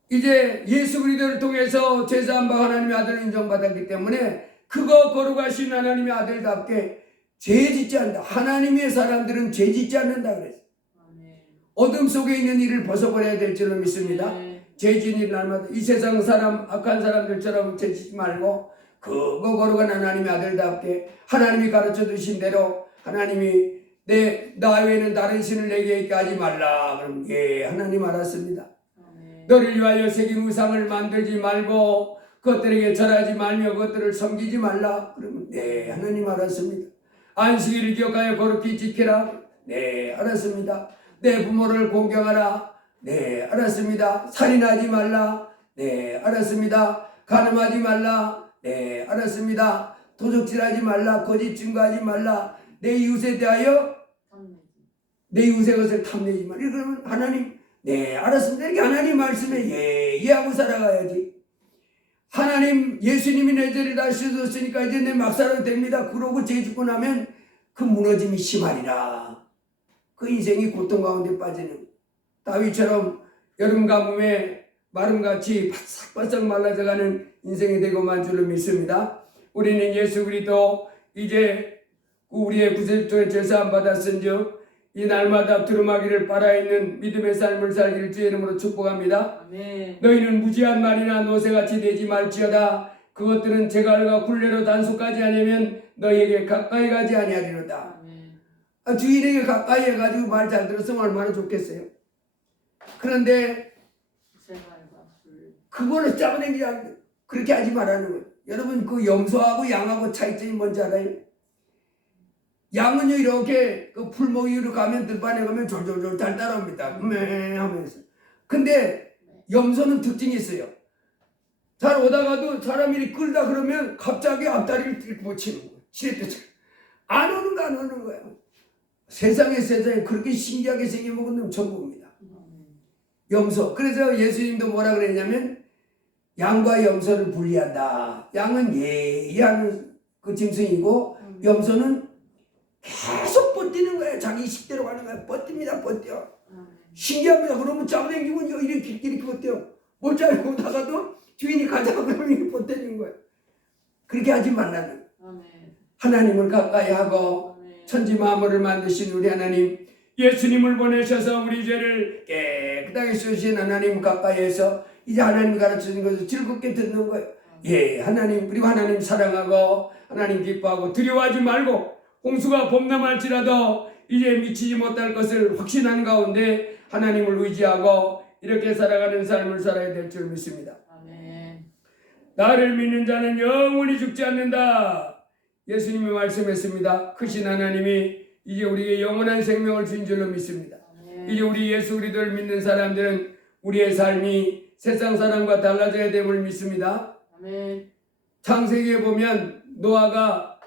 이제 예수 그리스도를 통해서 죄사함 받아 하나님의 아들을 인정받았기 때문에 그거 거룩하신 하나님의 아들답게 죄 짓지 않는다. 하나님의 사람들은 죄 짓지 않는다 그랬어요. 어둠 속에 있는 일을 벗어버려야 될 줄로 믿습니다. 죄 짓는 일 날마다 이 세상 사람 악한 사람들처럼 죄 짓지 말고 그거 거룩한 하나님의 아들답게 하나님이 가르쳐 주신 대로 하나님이 나 외에는 다른 신을 내게 있게 하지 말라. 그럼 예 하나님 알았습니다. 너를 위하여 새긴 우상을 만들지 말고 그것들에게 절하지 말며 그것들을 섬기지 말라. 그러면 네 하나님 알았습니다. 안식일을 기억하여 거룩히 지키라. 네 알았습니다. 내 부모를 공경하라. 네 알았습니다. 살인하지 말라. 네 알았습니다. 간음하지 말라. 네 알았습니다. 도적질하지 말라. 거짓 증거하지 말라. 내 이웃에 대하여 내 이웃의 것을 탐내지 말라. 그러면 하나님 네 알았습니다. 이렇게 하나님 말씀에 예하고 살아가야지. 하나님 예수님이 내 죄를 다 씻었으니까 이제 내 막 살아도 됩니다. 그러고 죄 짓고 나면 그 무너짐이 심하리라. 그 인생이 고통 가운데 빠지는 다윗처럼 여름 가뭄에 마름같이 바싹바싹 말라져가는 인생이 되고만 줄로 믿습니다. 우리는 예수 그리스도 이제 우리의 구세주의 죄사함 받았은즉 이 날마다 두루마기를 빨아있는 믿음의 삶을 살기를 주의 이름으로 축복합니다. 아멘. 너희는 무지한 말이나 노새같이 되지 말지어다. 그것들은 제갈과 굴레로 단속하지 아니하면 너희에게 가까이 가지 아니하리로다. 아멘. 주인에게 가까이 해가지고 말 잘 들었으면 얼마나 좋겠어요. 그런데 그거를 잡아내지 않는 그렇게 하지 말라는 거예요. 여러분 그 염소하고 양하고 차이점이 뭔지 알아요? 양은요 이렇게 그 풀목이 위로 가면 들판에 가면 졸졸졸 잘 따라옵니다. 하면서. 근데 염소는 특징이 있어요. 잘 오다가도 사람이 이렇게 끌다 그러면 갑자기 앞다리를 이렇게 못 치는 거예요. 지렛대처럼. 안 오는 거예요. 세상에 그렇게 신기하게 생긴 먹은 전부입니다. 염소. 그래서 예수님도 뭐라 그랬냐면 양과 염소를 분리한다. 양은 예의하는 그 짐승이고 염소는 계속 뻗뛰는 거예요. 자기 식대로 가는 거예요. 뻗듭니다. 뻗뎌. 신기합니다. 그러면 잡아당기고 이렇게 뻗뎌. 못 잡고 다가도 주인이 가자 그러면 이렇게 뻗대는 거예요. 그렇게 하지 말라는. 하나님을 가까이 하고 천지 만물을 만드신 우리 하나님 예수님을 보내셔서 우리 죄를 깨끗하게 씻으신 하나님 가까이에서 이제 하나님이 가르쳐준 것을 즐겁게 듣는 거예요. 예, 하나님 그리고 하나님 사랑하고 하나님 기뻐하고 두려워하지 말고 홍수가 범람할지라도 이제 미치지 못할 것을 확신한 가운데 하나님을 의지하고 이렇게 살아가는 삶을 살아야 될 줄 믿습니다. 아멘. 나를 믿는 자는 영원히 죽지 않는다. 예수님이 말씀했습니다. 크신 하나님이 이제 우리에게 영원한 생명을 주신 줄로 믿습니다. 아멘. 이제 우리 예수 그리스도를 믿는 사람들은 우리의 삶이 세상 사람과 달라져야 됨을 믿습니다. 아멘. 창세기에 보면 노아가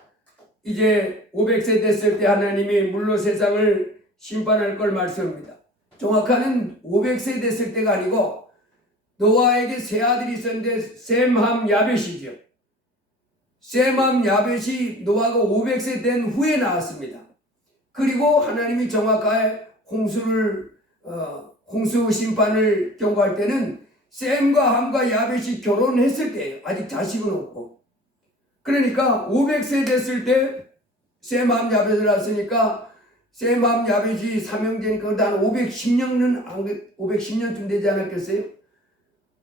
이제 500세 됐을 때 하나님이 물로 세상을 심판할 걸 말씀합니다. 정확하는 500세 됐을 때가 아니고 노아에게 세 아들이 있었는데 셈, 함, 야벳이죠. 셈, 함, 야벳이 노아가 500세 된 후에 나왔습니다. 그리고 하나님이 정확하게 홍수 심판을 경고할 때는 셈과 함과 야벳이 결혼했을 때예요. 아직 자식은 없고. 그러니까 500세 됐을 때 셈, 함, 야벳을 낳았으니까 셈, 함, 야벳이 삼형제니까 한 510년쯤 되지 않았겠어요?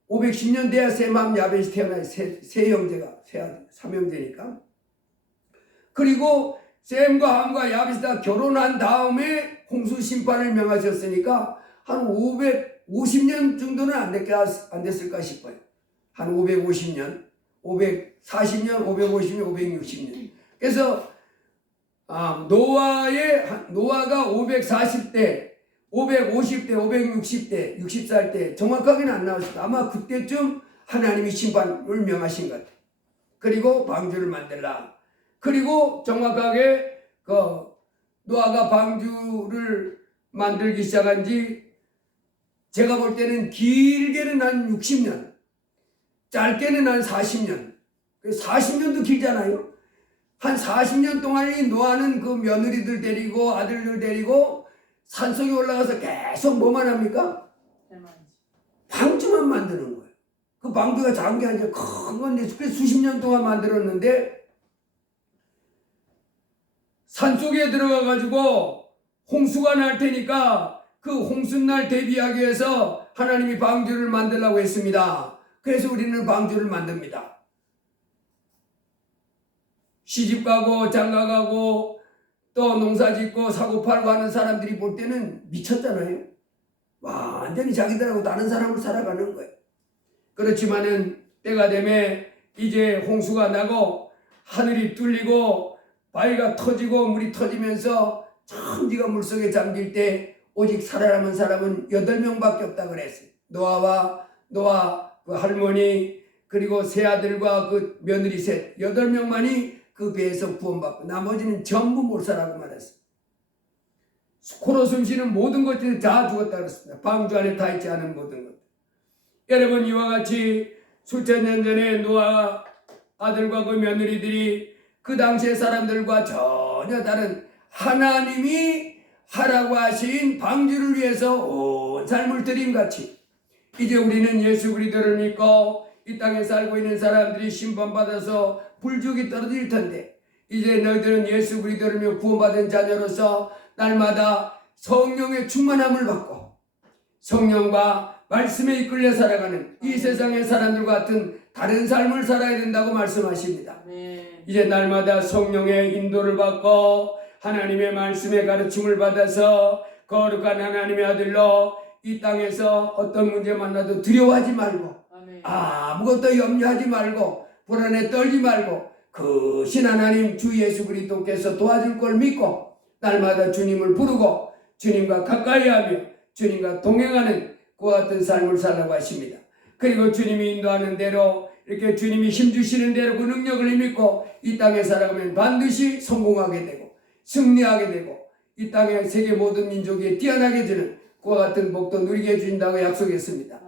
510년 돼야 셈, 함, 야벳이 태어나요. 세 형제가, 삼형제니까. 그리고 셈과 함과 야벳이 다 결혼한 다음에 홍수 심판을 명하셨으니까 한 550년 정도는 안 됐을까 싶어요. 한 550년, 540년, 550년, 560년. 그래서 노아가 540대, 550대, 560대, 60살 때 정확하게는 안 나왔습니다. 아마 그때쯤 하나님이 심판을 명하신 것 같아요. 그리고 방주를 만들라. 그리고 정확하게 노아가 방주를 만들기 시작한 지 제가 볼 때는 길게는 한 60년, 짧게는 한 40년. 40년도 길잖아요. 한 40년 동안 이 노아는 그 며느리들 데리고 아들들 데리고 산속에 올라가서 계속 뭐만 합니까? 방주만 만드는 거예요. 그 방주가 작은 게 아니라 큰 건데 수십 년 동안 만들었는데 산속에 들어가 가지고 홍수가 날 테니까 그 홍수날 대비하기 위해서 하나님이 방주를 만들라고 했습니다. 그래서 우리는 방주를 만듭니다. 시집 가고 장가 가고 또 농사 짓고 사고 팔고 하는 사람들이 볼 때는 미쳤잖아요. 완전히 자기들하고 다른 사람을 살아가는 거예요. 그렇지만은 때가 되면 이제 홍수가 나고 하늘이 뚫리고 바위가 터지고 물이 터지면서 천지가 물속에 잠길 때 오직 살아남은 사람은 8명밖에 없다 그랬어요. 노아 그 할머니 그리고 세 아들과 그 며느리 셋 8명만이 그 배에서 구원받고 나머지는 전부 못 살아고 말했어요. 코로 숨쉬는 모든 것들이 다 죽었다 그랬습니다. 방주 안에 다 있지 않은 모든 것. 여러분 이와 같이 수천 년 전에 노아 아들과 그 며느리들이 그 당시의 사람들과 전혀 다른 하나님이 하라고 하신 방주를 위해서 온 삶을 드린 같이 이제 우리는 예수 그리스도를 믿고 이 땅에 살고 있는 사람들이 심판받아서 불죽이 떨어질 텐데 이제 너희들은 예수 그리스도를 믿고 구원받은 자녀로서 날마다 성령의 충만함을 받고 성령과 말씀에 이끌려 살아가는 이 세상의 사람들과 같은 다른 삶을 살아야 된다고 말씀하십니다. 이제 날마다 성령의 인도를 받고 하나님의 말씀의 가르침을 받아서 거룩한 하나님의 아들로 이 땅에서 어떤 문제 만나도 두려워하지 말고 아무것도 염려하지 말고 불안에 떨지 말고 그 신 하나님 주 예수 그리스도께서 도와줄 걸 믿고 날마다 주님을 부르고 주님과 가까이하며 주님과 동행하는 그와 같은 삶을 살라고 하십니다. 그리고 주님이 인도하는 대로 이렇게 주님이 힘주시는 대로 그 능력을 믿고 이 땅에 살아가면 반드시 성공하게 되고 승리하게 되고 이 땅의 세계 모든 민족에 뛰어나게 되는 그와 같은 복도 누리게 해준다고 약속했습니다.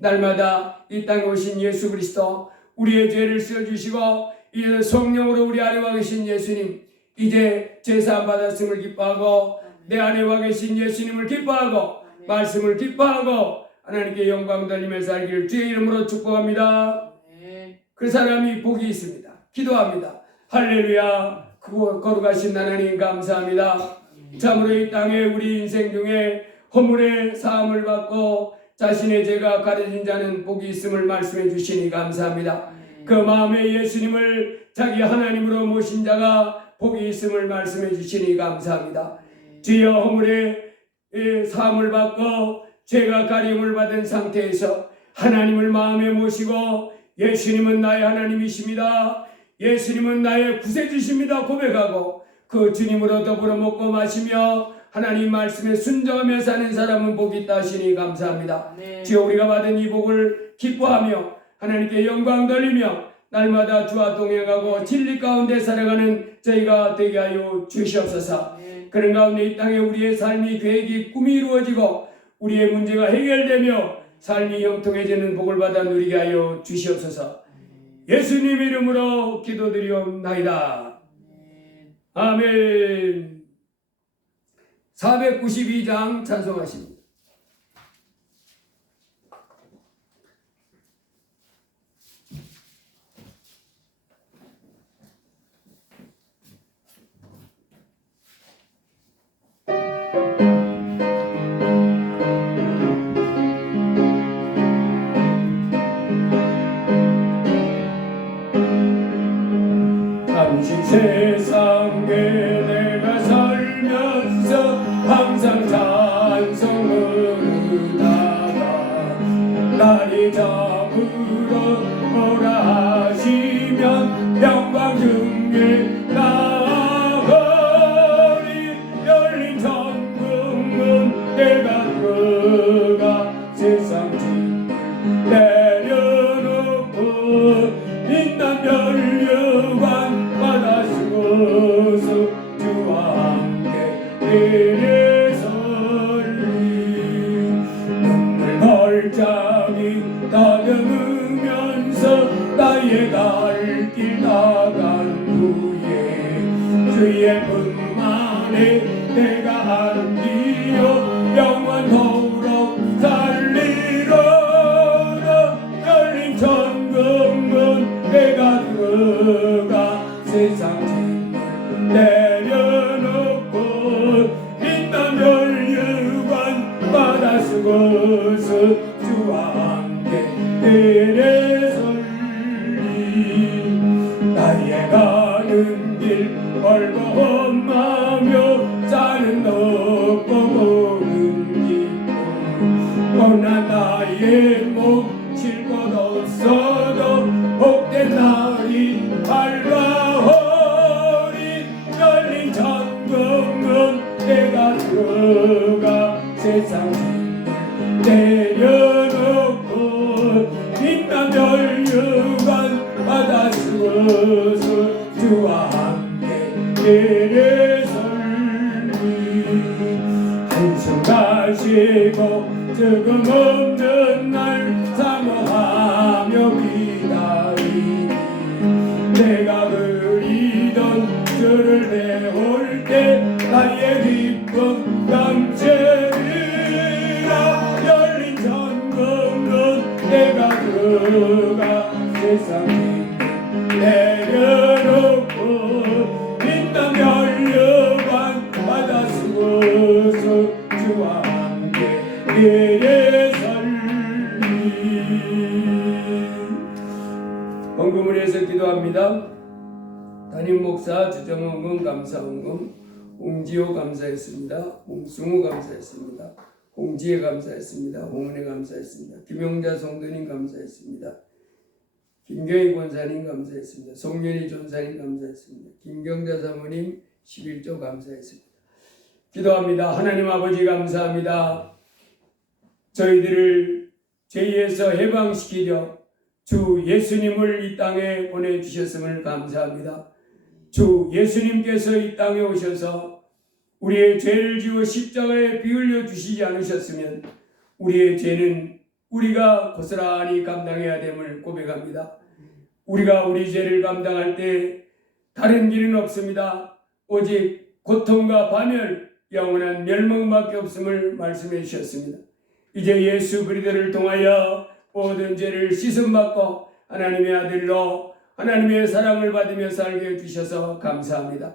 날마다 이 땅에 오신 예수 그리스도 우리의 죄를 씌워주시고 이제 성령으로 우리 안에 와 계신 예수님 이제 제사함 받았음을 기뻐하고 내 안에 와 계신 예수님을 기뻐하고 말씀을 기뻐하고 하나님께 영광 돌리며 살기를 주의 이름으로 축복합니다. 그 사람이 복이 있습니다. 기도합니다. 할렐루야. 거룩하신 하나님 감사합니다. 참으로 이 땅에 우리 인생 중에 허물의 사함을 받고 자신의 죄가 가려진 자는 복이 있음을 말씀해 주시니 감사합니다. 그 마음에 예수님을 자기 하나님으로 모신 자가 복이 있음을 말씀해 주시니 감사합니다. 주여 허물의 사함을 받고 죄가 가림을 받은 상태에서 하나님을 마음에 모시고 예수님은 나의 하나님이십니다. 예수님은 나의 구세주십니다. 고백하고 그 주님으로 더불어 먹고 마시며 하나님 말씀에 순종하며 사는 사람은 복이 있다 하시니 감사합니다. 주여 우리가 받은 이 복을 기뻐하며 하나님께 영광 돌리며 날마다 주와 동행하고 진리 가운데 살아가는 저희가 되게 하여 주시옵소서. 그 그런 가운데 이 땅에 우리의 삶이 계획이 꿈이 이루어지고 우리의 문제가 해결되며 삶이 형통해지는 복을 받아 누리게 하여 주시옵소서. 예수님 이름으로 기도드리옵나이다. 아멘. 492장 찬송하십니다. 잠시 세상에 내가 살면서 항상 찬송을 하다가 날이 잡으러 오라 하시면 영광 중에 나가리 열린 천국문 내가 들어가 세상 짐을 내려놓고 빛난 면류관 받아주고서 주와 함께 길에 설리 눈물 벌짝이 다듬으면서 나의 갈 길 나간 후에 주의 분만에 내가 안기어 영원토록 살리로다 열린 천국문 내가 들어가 세상 짐을 내려놓고 빛난 면류관 받아 쓰고서 주와 함께 길에 설리 나의 가는 길 멀고 험하며 산은 없고 모든 기쁨 못난 나의 목 칠 것 없어도 복된 날이 밝아오리 열린 천국문 내가 들어가 세상 짐을 내려놓고 빛난 면류관 받아 쓰고서 주와 함께 길에 설리 한숨 가시고 조금 없는 날 사모하며 기다리니 내가 그리던 주를 배울 때 나의 기쁨 넘치리라 열린 천국문 내가 들어가 세상 짐을 내려놓고 빛난 면류관 받아 쓰고서 주와 함께 길에 설리. 헌금을해서 기도합니다. 담임 목사 주정헌금 감사헌금, 홍지호 감사했습니다. 홍승우 감사했습니다. 홍지혜 감사했습니다. 홍은혜 감사했습니다. 김용자 성도님 감사했습니다. 김경희 권사님 감사했습니다. 송년희 전사님 감사했습니다. 김경자 사모님 11조 감사했습니다. 기도합니다. 하나님 아버지 감사합니다. 저희들을 죄에서 해방시키려 주 예수님을 이 땅에 보내주셨음을 감사합니다. 주 예수님께서 이 땅에 오셔서 우리의 죄를 지어 십자가에 피 흘려 주시지 않으셨으면 우리의 죄는 우리가 고스란히 감당해야 됨을 고백합니다. 우리가 우리 죄를 감당할 때 다른 길은 없습니다. 오직 고통과 파멸, 영원한 멸망밖에 없음을 말씀해 주셨습니다. 이제 예수 그리스도를 통하여 모든 죄를 씻음받고 하나님의 아들로 하나님의 사랑을 받으며 살게 해주셔서 감사합니다.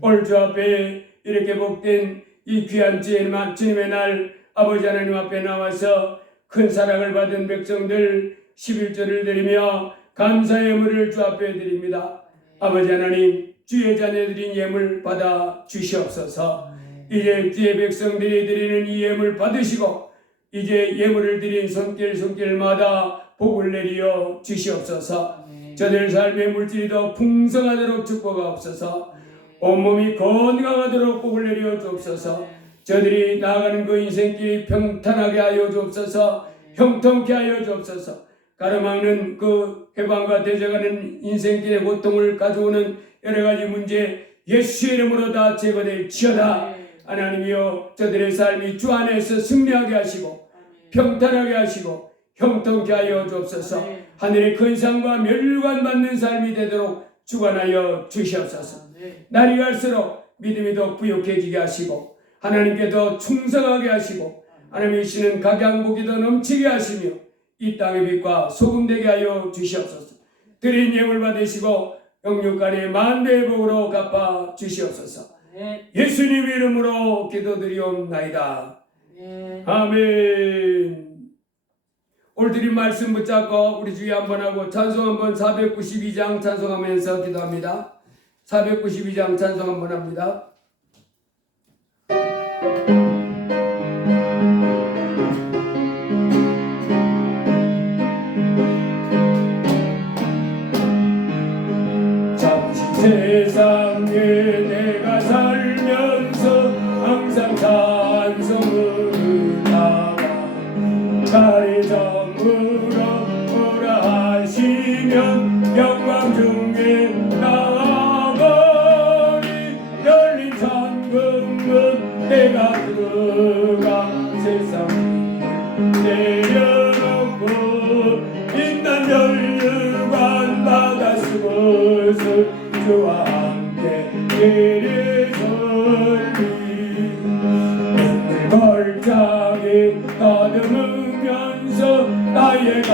오늘 주 앞에 이렇게 복된 이 귀한 주님의 날 아버지 하나님 앞에 나와서 큰 사랑을 받은 백성들 11절을 드리며 감사의 예물을 주 앞에 드립니다. 아버지 하나님, 주의 자녀들인 예물 받아 주시옵소서. 이제 주의 백성들이 드리는 이 예물 받으시고 이제 예물을 드린 손길마다 복을 내리어 주시옵소서. 저들 삶의 물질이 더 풍성하도록 축복하옵소서. 온몸이 건강하도록 복을 내려 주옵소서. 저들이 나아가는 그 인생길이 평탄하게 하여 주옵소서. 형통케 하여 주옵소서. 가로막는 그 해방과 대적하는 인생길의 고통을 가져오는 여러 가지 문제 예수의 이름으로 다 제거될지어다. 하나님이여 저들의 삶이 주 안에서 승리하게 하시고 평탄하게 하시고 형통케 하여 주옵소서. 하늘의 큰 상과 멸관 받는 삶이 되도록 주관하여 주시옵소서. 날이 갈수록 믿음이 더 부욕해지게 하시고 하나님께 더 충성하게 하시고 하나님의 시는 각양복이 더 넘치게 하시며 이 땅의 빛과 소금 되게 하여 주시옵소서. 드린 예물 받으시고 영육간의 만대의 복으로 갚아 주시옵소서. 예수님 이름으로 기도드리옵나이다. 아멘. 오늘 드린 말씀 붙잡고 우리 주의 한번 하고 찬송 한번 492장 찬송하면서 기도합니다. 492장 찬송 한번 합니다. 세상에 내가 살면서 항상 찬송을 나가 가리점으로 오라 하시면 영광 중에 나아가리 열린 천국은 내가 들어가 세상을 내려놓고 빛난 멸류관 바다 속을 주와 함께 이리설리 눈물 걸작이 더듬으면서 나의 갈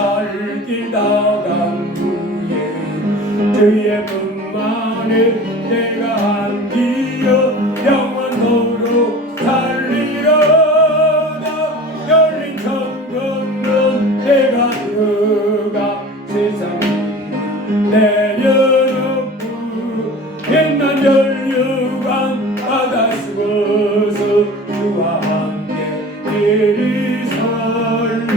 길 나간 후에 주의 분만에 내가 안기어 영원토록 살리려다 열린 천국은 내가 들어가 세상을 내려놓고 옛날 멸류관 바다 쓰고서 주와 함께 이리설리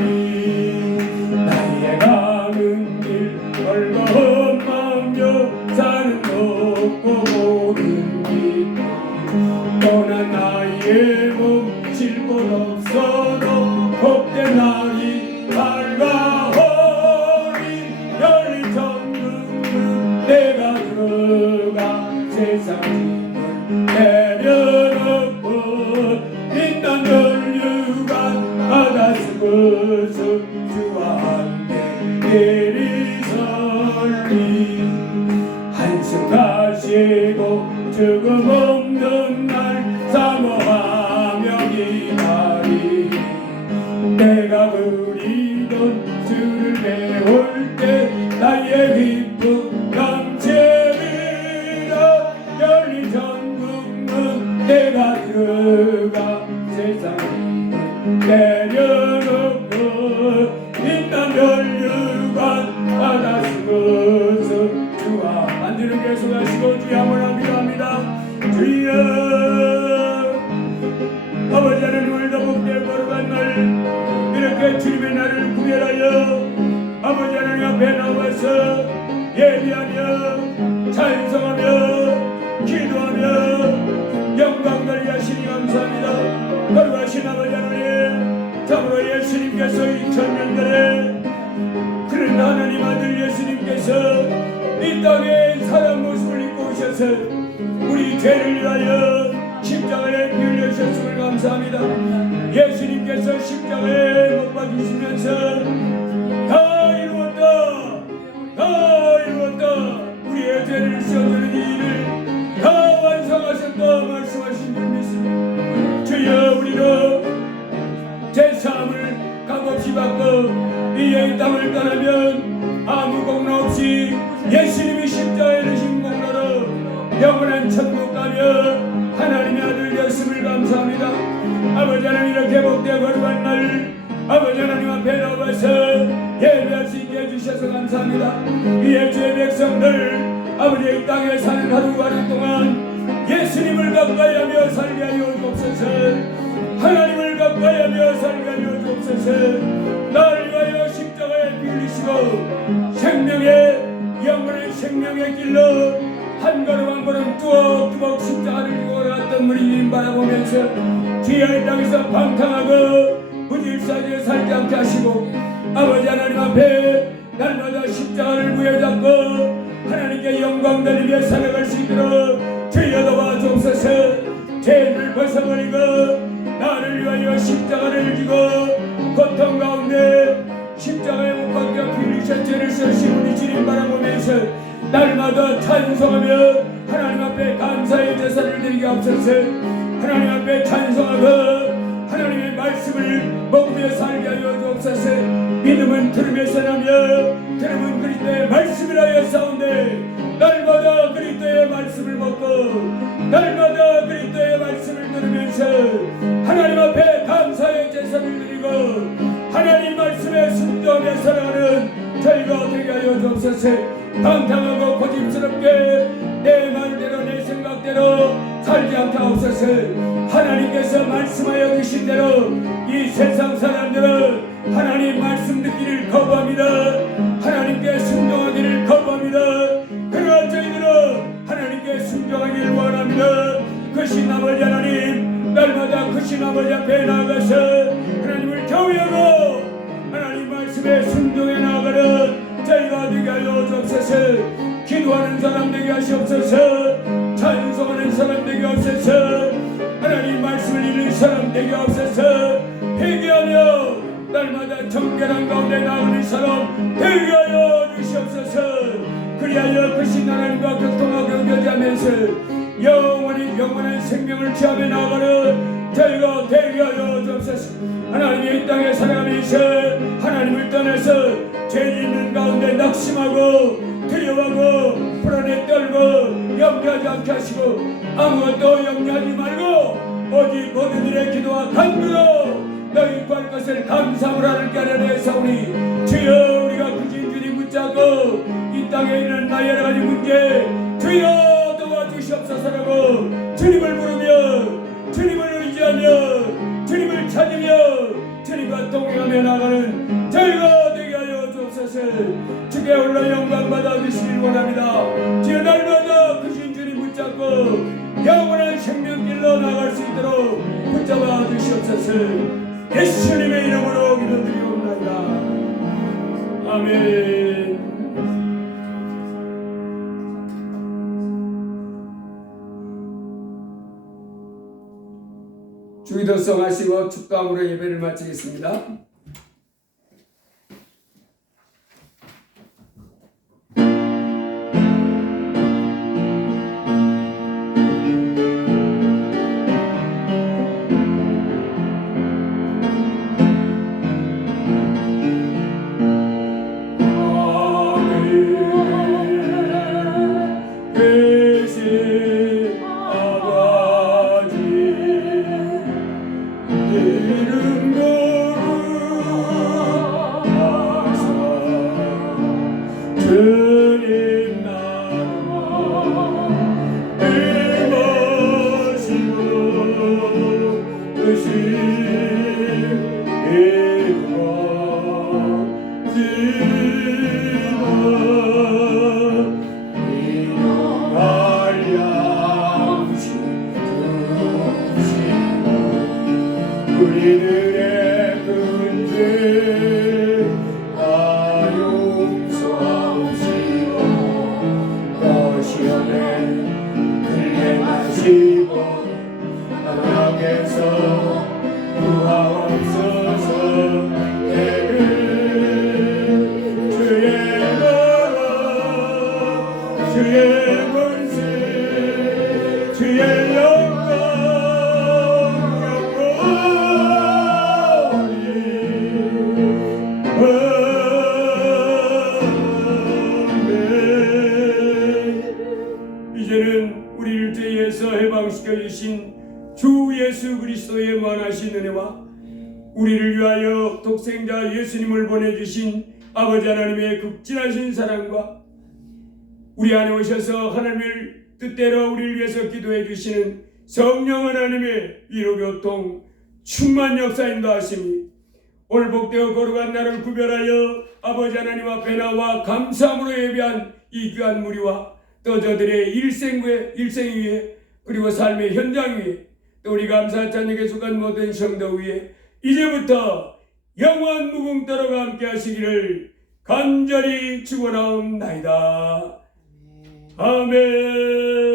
나의 가는 길 헐거험하며 사는 높고 고른 길 떠난 나의 몸 쉴 곳 없어도 복된 날이 밝아오리 열린 천국은 내가 들어가 세상을 내려놓고 빛난 멸류관 바다 속에서 주와 함께 이리설리 한숨하시고 죽음 없는 날 사모하며 기다리니 내가 그리던 주를 배울 때 나의 기쁨 넘치리라 열린 천국은 내가 들어가 세상을 내려놓고 빛난 멸류관 바다 속에서 주와 만드는 계속하시고 주여 한번 기도합니다. 주여 아버지 하나님 오늘도 복되고 거룩한 날 이렇게 주님의 날을 구별하여 아버지 하나님 앞에 나와서 예비하며 찬송하며 기도하며 영광 돌리게 하시니 감사합니다. 거룩하신 아버지 하나님 참으로 예수님께서 2000년 전에 그런 하나님 아들 예수님께서 이 땅에 사람 모습을 입고 오셔서 우리 죄를 위하여 십자가에 피 흘리셨음을 감사합니다. 예수님께서 십자가에 못 박히시면서 다 이루었다 우리의 죄를 씻어주는 이 일을 다 완성하셨다 말씀하신 줄 믿습니다. 주여 우리로 제사함을 값없이 받고 이 땅을 떠나면 아무 공로 없이 예수님이 십자가에 지신 공로로 영원한 천국 가며 하나님의 아들 되었음을 감사합니다. 아버지 하나님 이렇게 복되고 거룩한 날 아버지 하나님 앞에 나와서 예배할 수 있게 해주셔서 감사합니다. 이의 주의 백성들 아버지 이 땅에 사는 하루하루 동안 예수님을 가까이 하며 살게 하여 주옵소서. 하나님을 가까이 하며 살게 하여 주옵소서. 나를 위하여 십자가에 피 흘리시고 생명의 영원의 생명의 길로 한 걸음 한 걸음 뚜벅뚜벅 십자가를 지고 걸어갔던 우리 주님 바라보면서 주의 땅에서 방탕하고 무질서하게 살지 않게 하시고 아버지 하나님 앞에 날마다 십자가를 부여잡고 하나님께 영광 돌리며 살아갈 수 있도록 주여 도와주옵소서. 죄를 벗어버리고 나를 위하여 십자가를 지고 고통 가운데 십자가에 못 박혀 피 흘리신 죄를 쓰신 우리 주님 바라보면서 날마다 찬송하며 하나님 앞에 감사의 제사를 드리게 앞서서 하나님 앞에 찬송하고 하나님의 말씀을 먹으며 살게 하여 주옵소서. 믿음은 들음에서 나며 들음은 그리스도의 말씀이라 하였사온데 날마다 그리스도의 말씀을 먹고 날마다 그리스도의 말씀을 들으면서 하나님 앞에 감사의 제사를 드리고 하나님 말씀에 순종하며 살아가는 저희가 되게 하여 주옵소서. 방탕하고 고집스럽게 내 말대로 내 생각대로 살지 않게 하옵소서. 하나님께서 말씀하여 주신 대로 이 세상 사람들은 하나님 말씀 듣기를 거부합니다. 하나님께 순종하기를 거부합니다. 그러나 저희들은 하나님께 순종하기를 원합니다. 그신 아버지 하나님, 날마다 그신 아버지 앞에 나아가서 하나님을 경외하고 하나님 말씀에 순종해 나아가는 저희가 되게 하여 주옵소서. 기도하는 사람 되게 하시옵소서. 찬송하는 사람 되게 하옵소서. 하나님 말씀을 읽는 사람 되게 하옵소서. 회개하며 날마다 정결한 가운데 나오는 사람 되게 하여 주시옵소서. 그리하여 크신 하나님과 교통하고 교제하면서 영원한 생명을 취하며 나아가는 저희가 되게 하여 주옵소서. 하나님의 이 땅에 살아가면서 하나님을 떠나서 죄 있는 가운데 낙심하고 두려워하고 불안에 떨고 염려하지 않게 하시고 아무것도 염려하지 말고 오직 모든 일의 기도와 간구로 너희 구할 것을 감사함으로 하나님께 아뢰사오니 주여 우리가 굳은 주님 붙잡고 이 땅에 있는 나의 여러 가지 문제 주여 도와주시옵소서라고 주님을 부르며 주님을 의지하며 주님을 찾으며 주님과 동행하며 나가는 저희가 되게 하여 주옵소서. 주께 홀로 영광 받아 주시길 원합니다. 주여 날마다 크신 주님 붙잡고 영원한 생명길로 나갈 수 있도록 붙잡아 주시옵소서. 예수님의 이름으로 기도드리옵나이다. 아멘. 주기도송 하시고 축도함으로 예배를 마치겠습니다. 우리들의 근죄 다 용서하시고 또 시험에 들게 마시고 하나님께서 구하옵소서. 내는 주의 나라 주의 권세 주의 영광 해방시켜주신 주 예수 그리스도의 만하신 은혜와 우리를 위하여 독생자 예수님을 보내주신 아버지 하나님의 극진하신 사랑과 우리 안에 오셔서 하나님을 뜻대로 우리를 위해서 기도해 주시는 성령 하나님의 위로교통 충만 역사인도 하심이 오늘 복되어 거룩한 날을 구별하여 아버지 하나님 앞에 나와 감사함으로 예배한 이 귀한 무리와 또 저들의 일생 위에 그리고 삶의 현장 위에 또 우리 감사 찬양에 속한 모든 성도 위에 이제부터 영원 무궁토록 함께 하시기를 간절히 축원하옵나이다. 아멘.